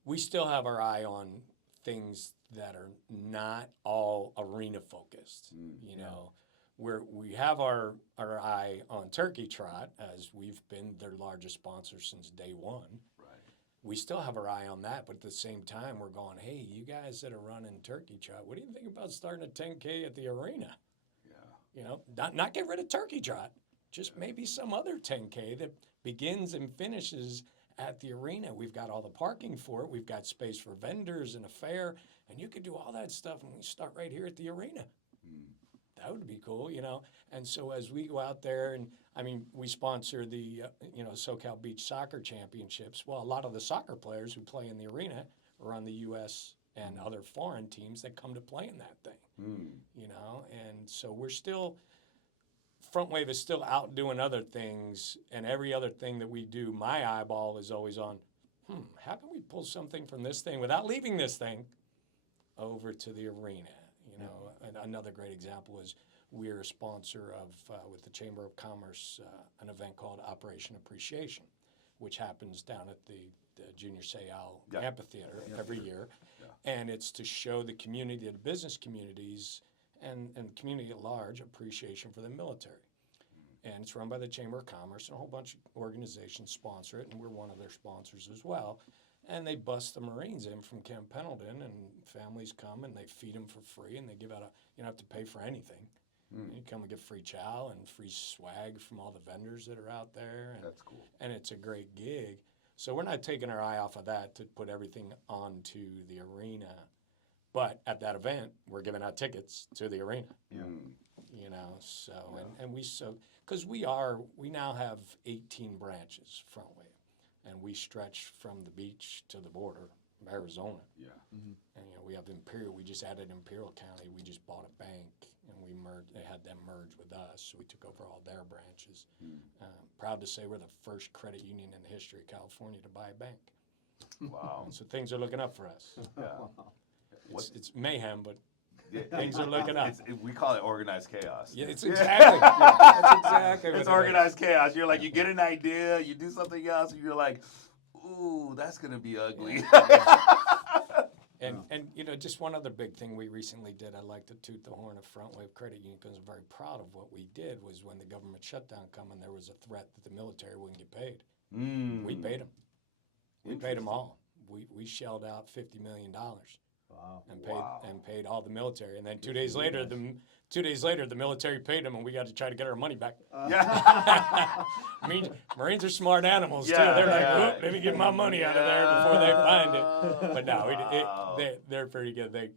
we still have our eye on things that are not all arena focused. Where we have our eye on Turkey Trot, as we've been their largest sponsor since day one. Right. We still have our eye on that, but at the same time, we're going, hey, you guys that are running Turkey Trot, what do you think about starting a 10K at the arena? Not get rid of Turkey Trot, just maybe some other 10K that begins and finishes at the arena. We've got all the parking for it. We've got space for vendors and a fair, and you could do all that stuff, and we start right here at the arena. That would be cool, And so as we go out there, and we sponsor the SoCal Beach Soccer Championships. Well, a lot of the soccer players who play in the arena are on the U.S. and other foreign teams that come to play in that thing, And so we're still, Front Wave is still out doing other things, and every other thing that we do, my eyeball is always on, how can we pull something from this thing without leaving this thing over to the arena? And another great example is we're a sponsor of, with the Chamber of Commerce, an event called Operation Appreciation, which happens down at the Junior Seau Amphitheater every year. And it's to show the community, the business communities, and community at large appreciation for the military. And it's run by the Chamber of Commerce, and a whole bunch of organizations sponsor it, and we're one of their sponsors as well. And they bust the Marines in from Camp Pendleton, and families come and they feed them for free, and they give out you don't have to pay for anything. You come and get free chow and free swag from all the vendors that are out there. And, that's cool. And it's a great gig. So we're not taking our eye off of that to put everything onto the arena. But at that event, we're giving out tickets to the arena. Because we now have 18 branches, Front Wave. And we stretch from the beach to the border of Arizona. Yeah. And we have Imperial. We just added Imperial County. We just bought a bank, and they had them merge with us. So we took over all their branches. Proud to say we're the first credit union in the history of California to buy a bank. Wow. And so things are looking up for us. Yeah. It's mayhem, but things are looking up. We call it organized chaos. Yeah, it's exactly. That's exactly what it's organized chaos. You're like, you get an idea, you do something else, and you're like, ooh, that's gonna be ugly. And just one other big thing we recently did, I'd like to toot the horn of Front Wave Credit Union because I'm very proud of what we did, was when the government shutdown come and there was a threat that the military wouldn't get paid. We paid them. We paid them all. We shelled out $50 million. Wow. And paid all the military, and then 2 days later, the military paid them, and we got to try to get our money back. Marines are smart animals too. They're like, let me get my money out of there before they find it. But no, they're pretty good.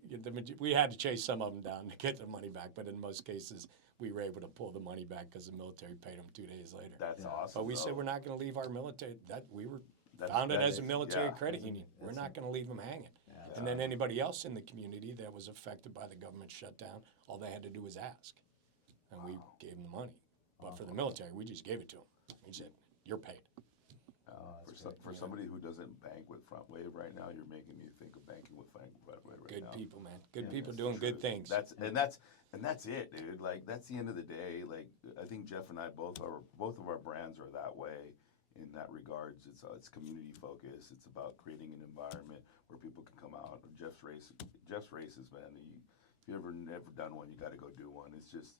We had to chase some of them down to get the money back, but in most cases, we were able to pull the money back because the military paid them 2 days later. That's awesome. But we said we're not going to leave our military. We were founded as a military credit union. We're not going to leave them hanging. And then anybody else in the community that was affected by the government shutdown, all they had to do was ask. And we gave them the money. But for the military, we just gave it to them. We said, you're paid. For somebody who doesn't bank with Front Wave right now, you're making me think of banking with Front Wave right good now. Good people, man. Good people doing good things. That's it, dude. Like, that's the end of the day. Like, I think Jeff and I both of our brands are that way. in that regards. It's community focused. It's about creating an environment where people can come out. Jeff's races, man. If you ever never done one, you got to go do one. It's just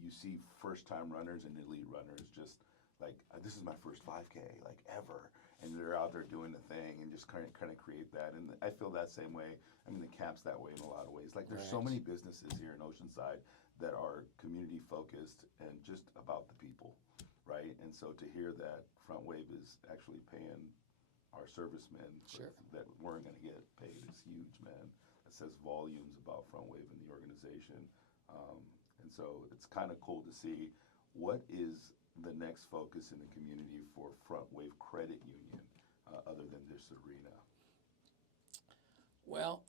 you see first time runners and elite runners just like this is my first 5K like ever, and they're out there doing the thing and just kind of create that. And I feel that same way. I mean, the camp's that way in a lot of ways. Like there's so many businesses here in Oceanside that are community focused and just about the people, right? And so to hear that Front Wave is actually paying our servicemen that weren't going to get paid is huge, man. It says volumes about Front Wave and the organization. And so it's kind of cool to see what is the next focus in the community for Front Wave Credit Union other than this arena. Well,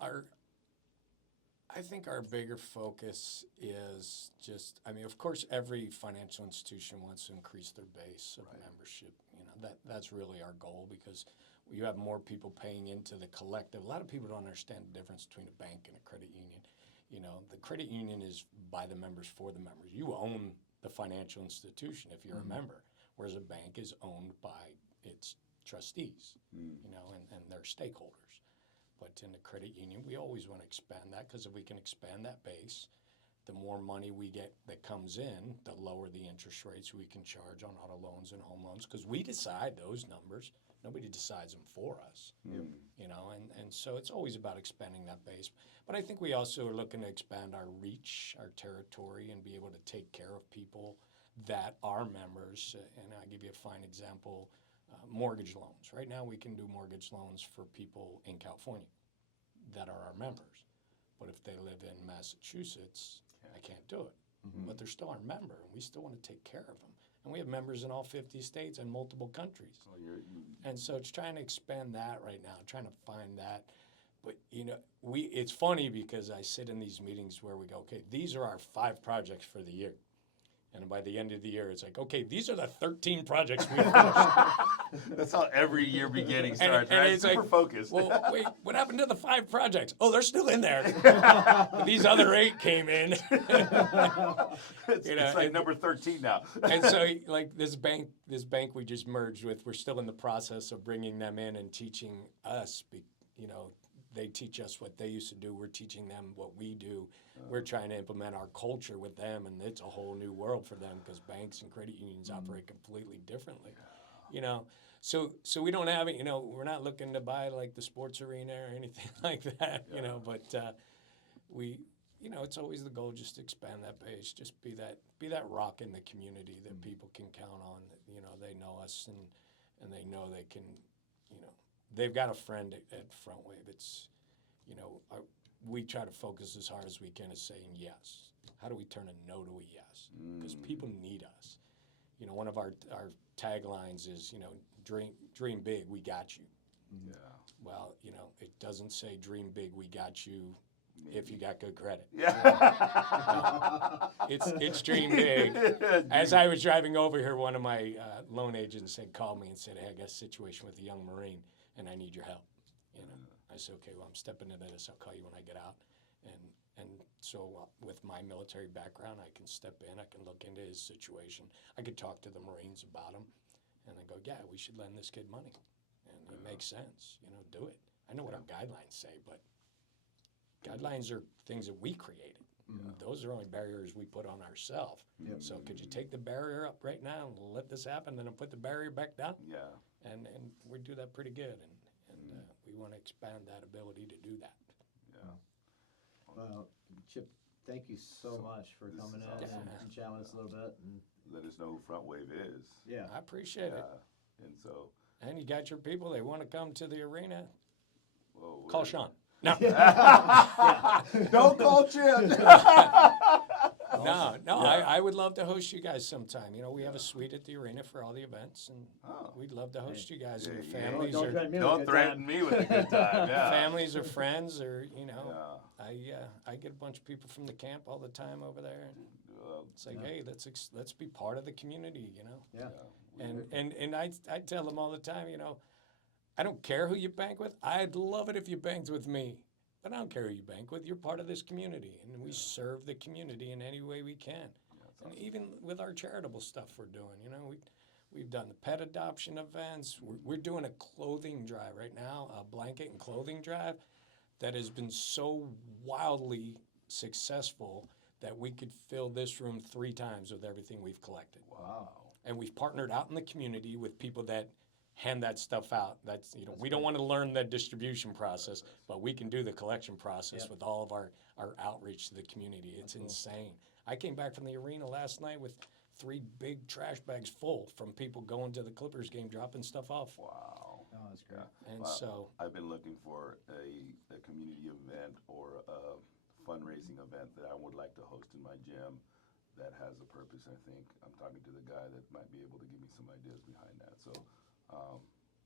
I think our bigger focus is just, I mean, of course, every financial institution wants to increase their base of membership. You know, that's really our goal, because you have more people paying into the collective. A lot of people don't understand the difference between a bank and a credit union. You know, the credit union is by the members for the members. You own the financial institution if you're a member, whereas a bank is owned by its trustees, you know, and their stakeholders. But in the credit union, we always want to expand that, because if we can expand that base, the more money we get that comes in, the lower the interest rates we can charge on auto loans and home loans, because we decide those numbers. Nobody decides them for us, you know, and so it's always about expanding that base. But I think we also are looking to expand our reach, our territory, and be able to take care of people that are members. And I'll give you a fine example, mortgage loans. Right now we can do mortgage loans for people in California that are our members. But if they live in Massachusetts, I can't do it. But they're still our member, and we still want to take care of them. And we have members in all 50 states and multiple countries. And so it's trying to expand that right now, trying to find that. But, you know, it's funny because I sit in these meetings where we go, okay, these are our 5 projects for the year. And by the end of the year, it's like, okay, these are the 13 projects we finished. That's how every year beginning starts, and right? it's Super like, focused. Well, wait, what happened to the 5 projects? Oh, they're still in there. These other 8 came in. It's like number 13 now. And so, like this bank we just merged with, we're still in the process of bringing them in and teaching us. You know, they teach us what they used to do. We're teaching them what we do. We're trying to implement our culture with them, and it's a whole new world for them, because banks and credit unions operate completely differently. You know, so we don't have it. You know, we're not looking to buy like the sports arena or anything like that. You know, but we, you know, it's always the goal, just to expand that base, just be that rock in the community that people can count on. You know, they know us, and they know they can, you know, they've got a friend at Front Wave. It's, you know, we try to focus as hard as we can as saying yes. How do we turn a no to a yes? Because people need us. You know, one of our taglines is, you know, dream big, we got you. Yeah. Well, you know, it doesn't say dream big, we got you if you got good credit. Yeah. It's dream big. As I was driving over here, one of my loan agents had called me and said, hey, I got a situation with a young Marine, and I need your help. You know, I said, okay, well, I'm stepping into this. I'll call you when I get out. And so with my military background, I can step in. I can look into his situation. I could talk to the Marines about him, and I go, yeah, we should lend this kid money, and it makes sense. You know, do it. I know what our guidelines say, but guidelines are things that we created. Those are only barriers we put on ourselves. So could you take the barrier up right now and let this happen, then put the barrier back down? Yeah. And we do that pretty good, and we want to expand that ability to do that. Yeah. Well, Chip, thank you so much for this coming is in awesome. and chatting with us a little bit. And Let us know who Front Wave is. yeah, I appreciate it. And so, And you got your people, they want to come to the arena, well, call Sean. No. Don't call Chip. No, I would love to host you guys sometime. You know, we have a suite at the arena for all the events, and we'd love to host you guys and your families. don't Or threaten me with a Don't good threaten time. me with a good time. Yeah. families or friends, or, you know, Yeah. I get a bunch of people from the camp all the time over there. And it's like, Yeah. hey, let's be part of the community, you know. Yeah. And I tell them all the time, you know, I don't care who you bank with. I'd love it if you banked with me, but I don't care who you bank with. You're part of this community, and we serve the community in any way we can. And even with our charitable stuff we're doing, you know, We've done the pet adoption events. We're doing a clothing drive right now, a blanket and clothing drive that has been so wildly successful that we could fill this room 3 times with everything we've collected. Wow. And we've partnered out in the community with people that hand that stuff out. That's, you know, That's we don't great. want to learn the distribution process, but we can do the collection process Yep. with all of our outreach to the community. It's That's cool. insane. I came back from the arena last night with 3 big trash bags full from people going to the Clippers game, dropping stuff off. Wow. Oh, that's great. Yeah. And Well, so, I've been looking for a community event or a fundraising event that I would like to host in my gym that has a purpose. I think I'm talking to the guy that might be able to give me some ideas behind that. So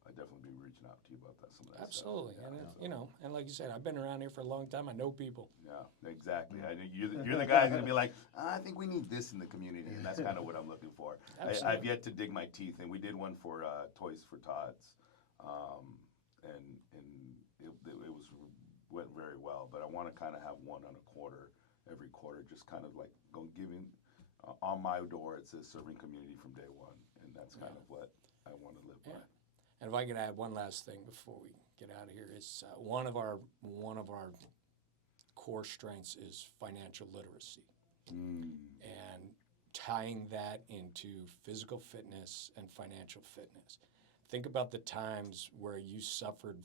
I definitely be reaching out to you about that. Some of that absolutely. Stuff. And, Yeah, you know, and like you said, I've been around here for a long time. I know people. yeah, exactly. I know you're the guy who's gonna be like, I think we need this in the community, and that's kind of what I'm looking for. I've Absolutely. yet to dig my teeth, and we did one for Toys for Tots, and it was went very well. But I want to kind of have one on a quarter, every quarter, just kind of like giving on my door. It says serving community from day one, and that's kind of what I want to live by. Yeah. And if I could add one last thing before we get out of here, is one of our core strengths is financial literacy, and tying that into physical fitness and financial fitness. Think about the times where you suffered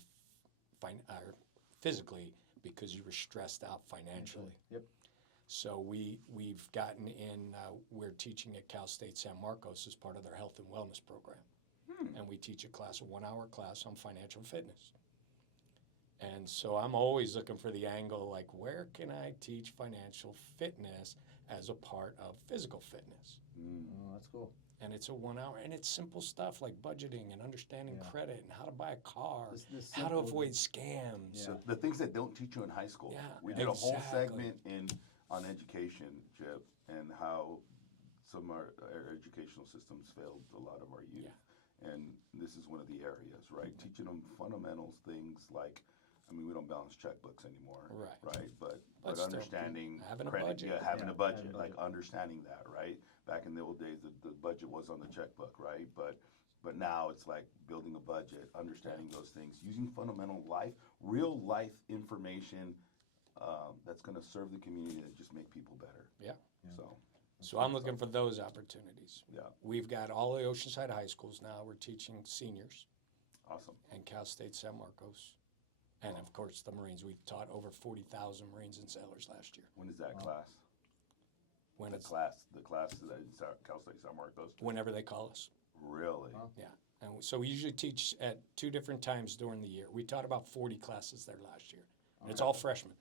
physically because you were stressed out financially. Yep. So we've gotten in. We're teaching at Cal State San Marcos as part of their health and wellness program. And we teach a 1-hour class on financial fitness. And so I'm always looking for the angle, like, where can I teach financial fitness as a part of physical fitness? Oh, that's cool. And it's a 1 hour, and it's simple stuff like budgeting and understanding Yeah. credit and how to buy a car, This how to simple- avoid scams. Yeah. So the things that don't teach you in high school. Yeah, We did a whole exactly. segment on education, Chip, and how some of our educational systems failed a lot of our youth. And this is one of the areas, right? Teaching them fundamentals, things like, I mean, we don't balance checkbooks anymore, Right. But still, understanding having a credit, budget. yeah, having Yeah, a budget, having a like budget. understanding that, right? Back in the old days, the budget was on the checkbook, right? But now it's like building a budget, understanding those things, using fundamental real life information that's going to serve the community and just make people better. Yeah. So I'm looking for those opportunities. yeah, We've got all the Oceanside high schools now. We're teaching seniors awesome. and Cal State San Marcos. And of course, the Marines. We've taught over 40,000 Marines and sailors last year. When is that class? When The it's class that in Cal State San Marcos. whenever they call us. Really? Wow. Yeah. And so we usually teach at 2 different times during the year. We taught about 40 classes there last year. And it's all freshmen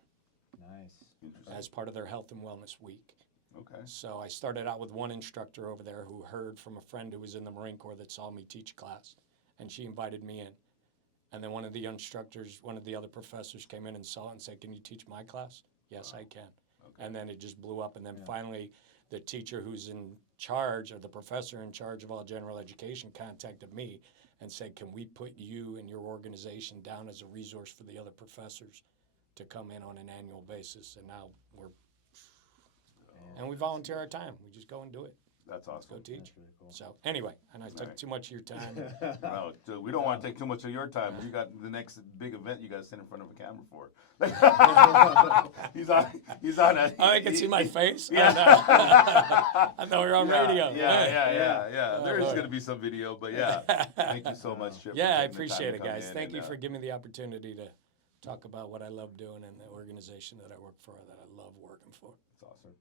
Nice. Interesting. as part of their health and wellness week. Okay. So I started out with one instructor over there who heard from a friend who was in the Marine Corps that saw me teach a class, and she invited me in. And then one of the instructors, one of the other professors came in and saw it and said, "Can you teach my class?" "Yes, I can." Okay. And then it just blew up. And then Yeah. finally, the teacher who's in charge, or the professor in charge of all general education, contacted me and said, "Can we put you and your organization down as a resource for the other professors to come in on an annual basis?" And now we volunteer our time. We just go and do it. That's Go awesome. teach. That's really cool. So anyway, and I took Right. too much of your time. No, so we don't want to take too much of your time. You got the next big event you got to sit in front of a camera for. he's on a. Oh, I can see my face. Yeah. I know you're on Yeah, radio. Yeah. Oh, There is boy. going to be some video, but yeah. Thank you so much, Chip. for Yeah, I taking the time appreciate to it, come guys. in Thank and, you for giving me the opportunity to talk about what I love doing and the organization that I work for, that I love working for. It's awesome.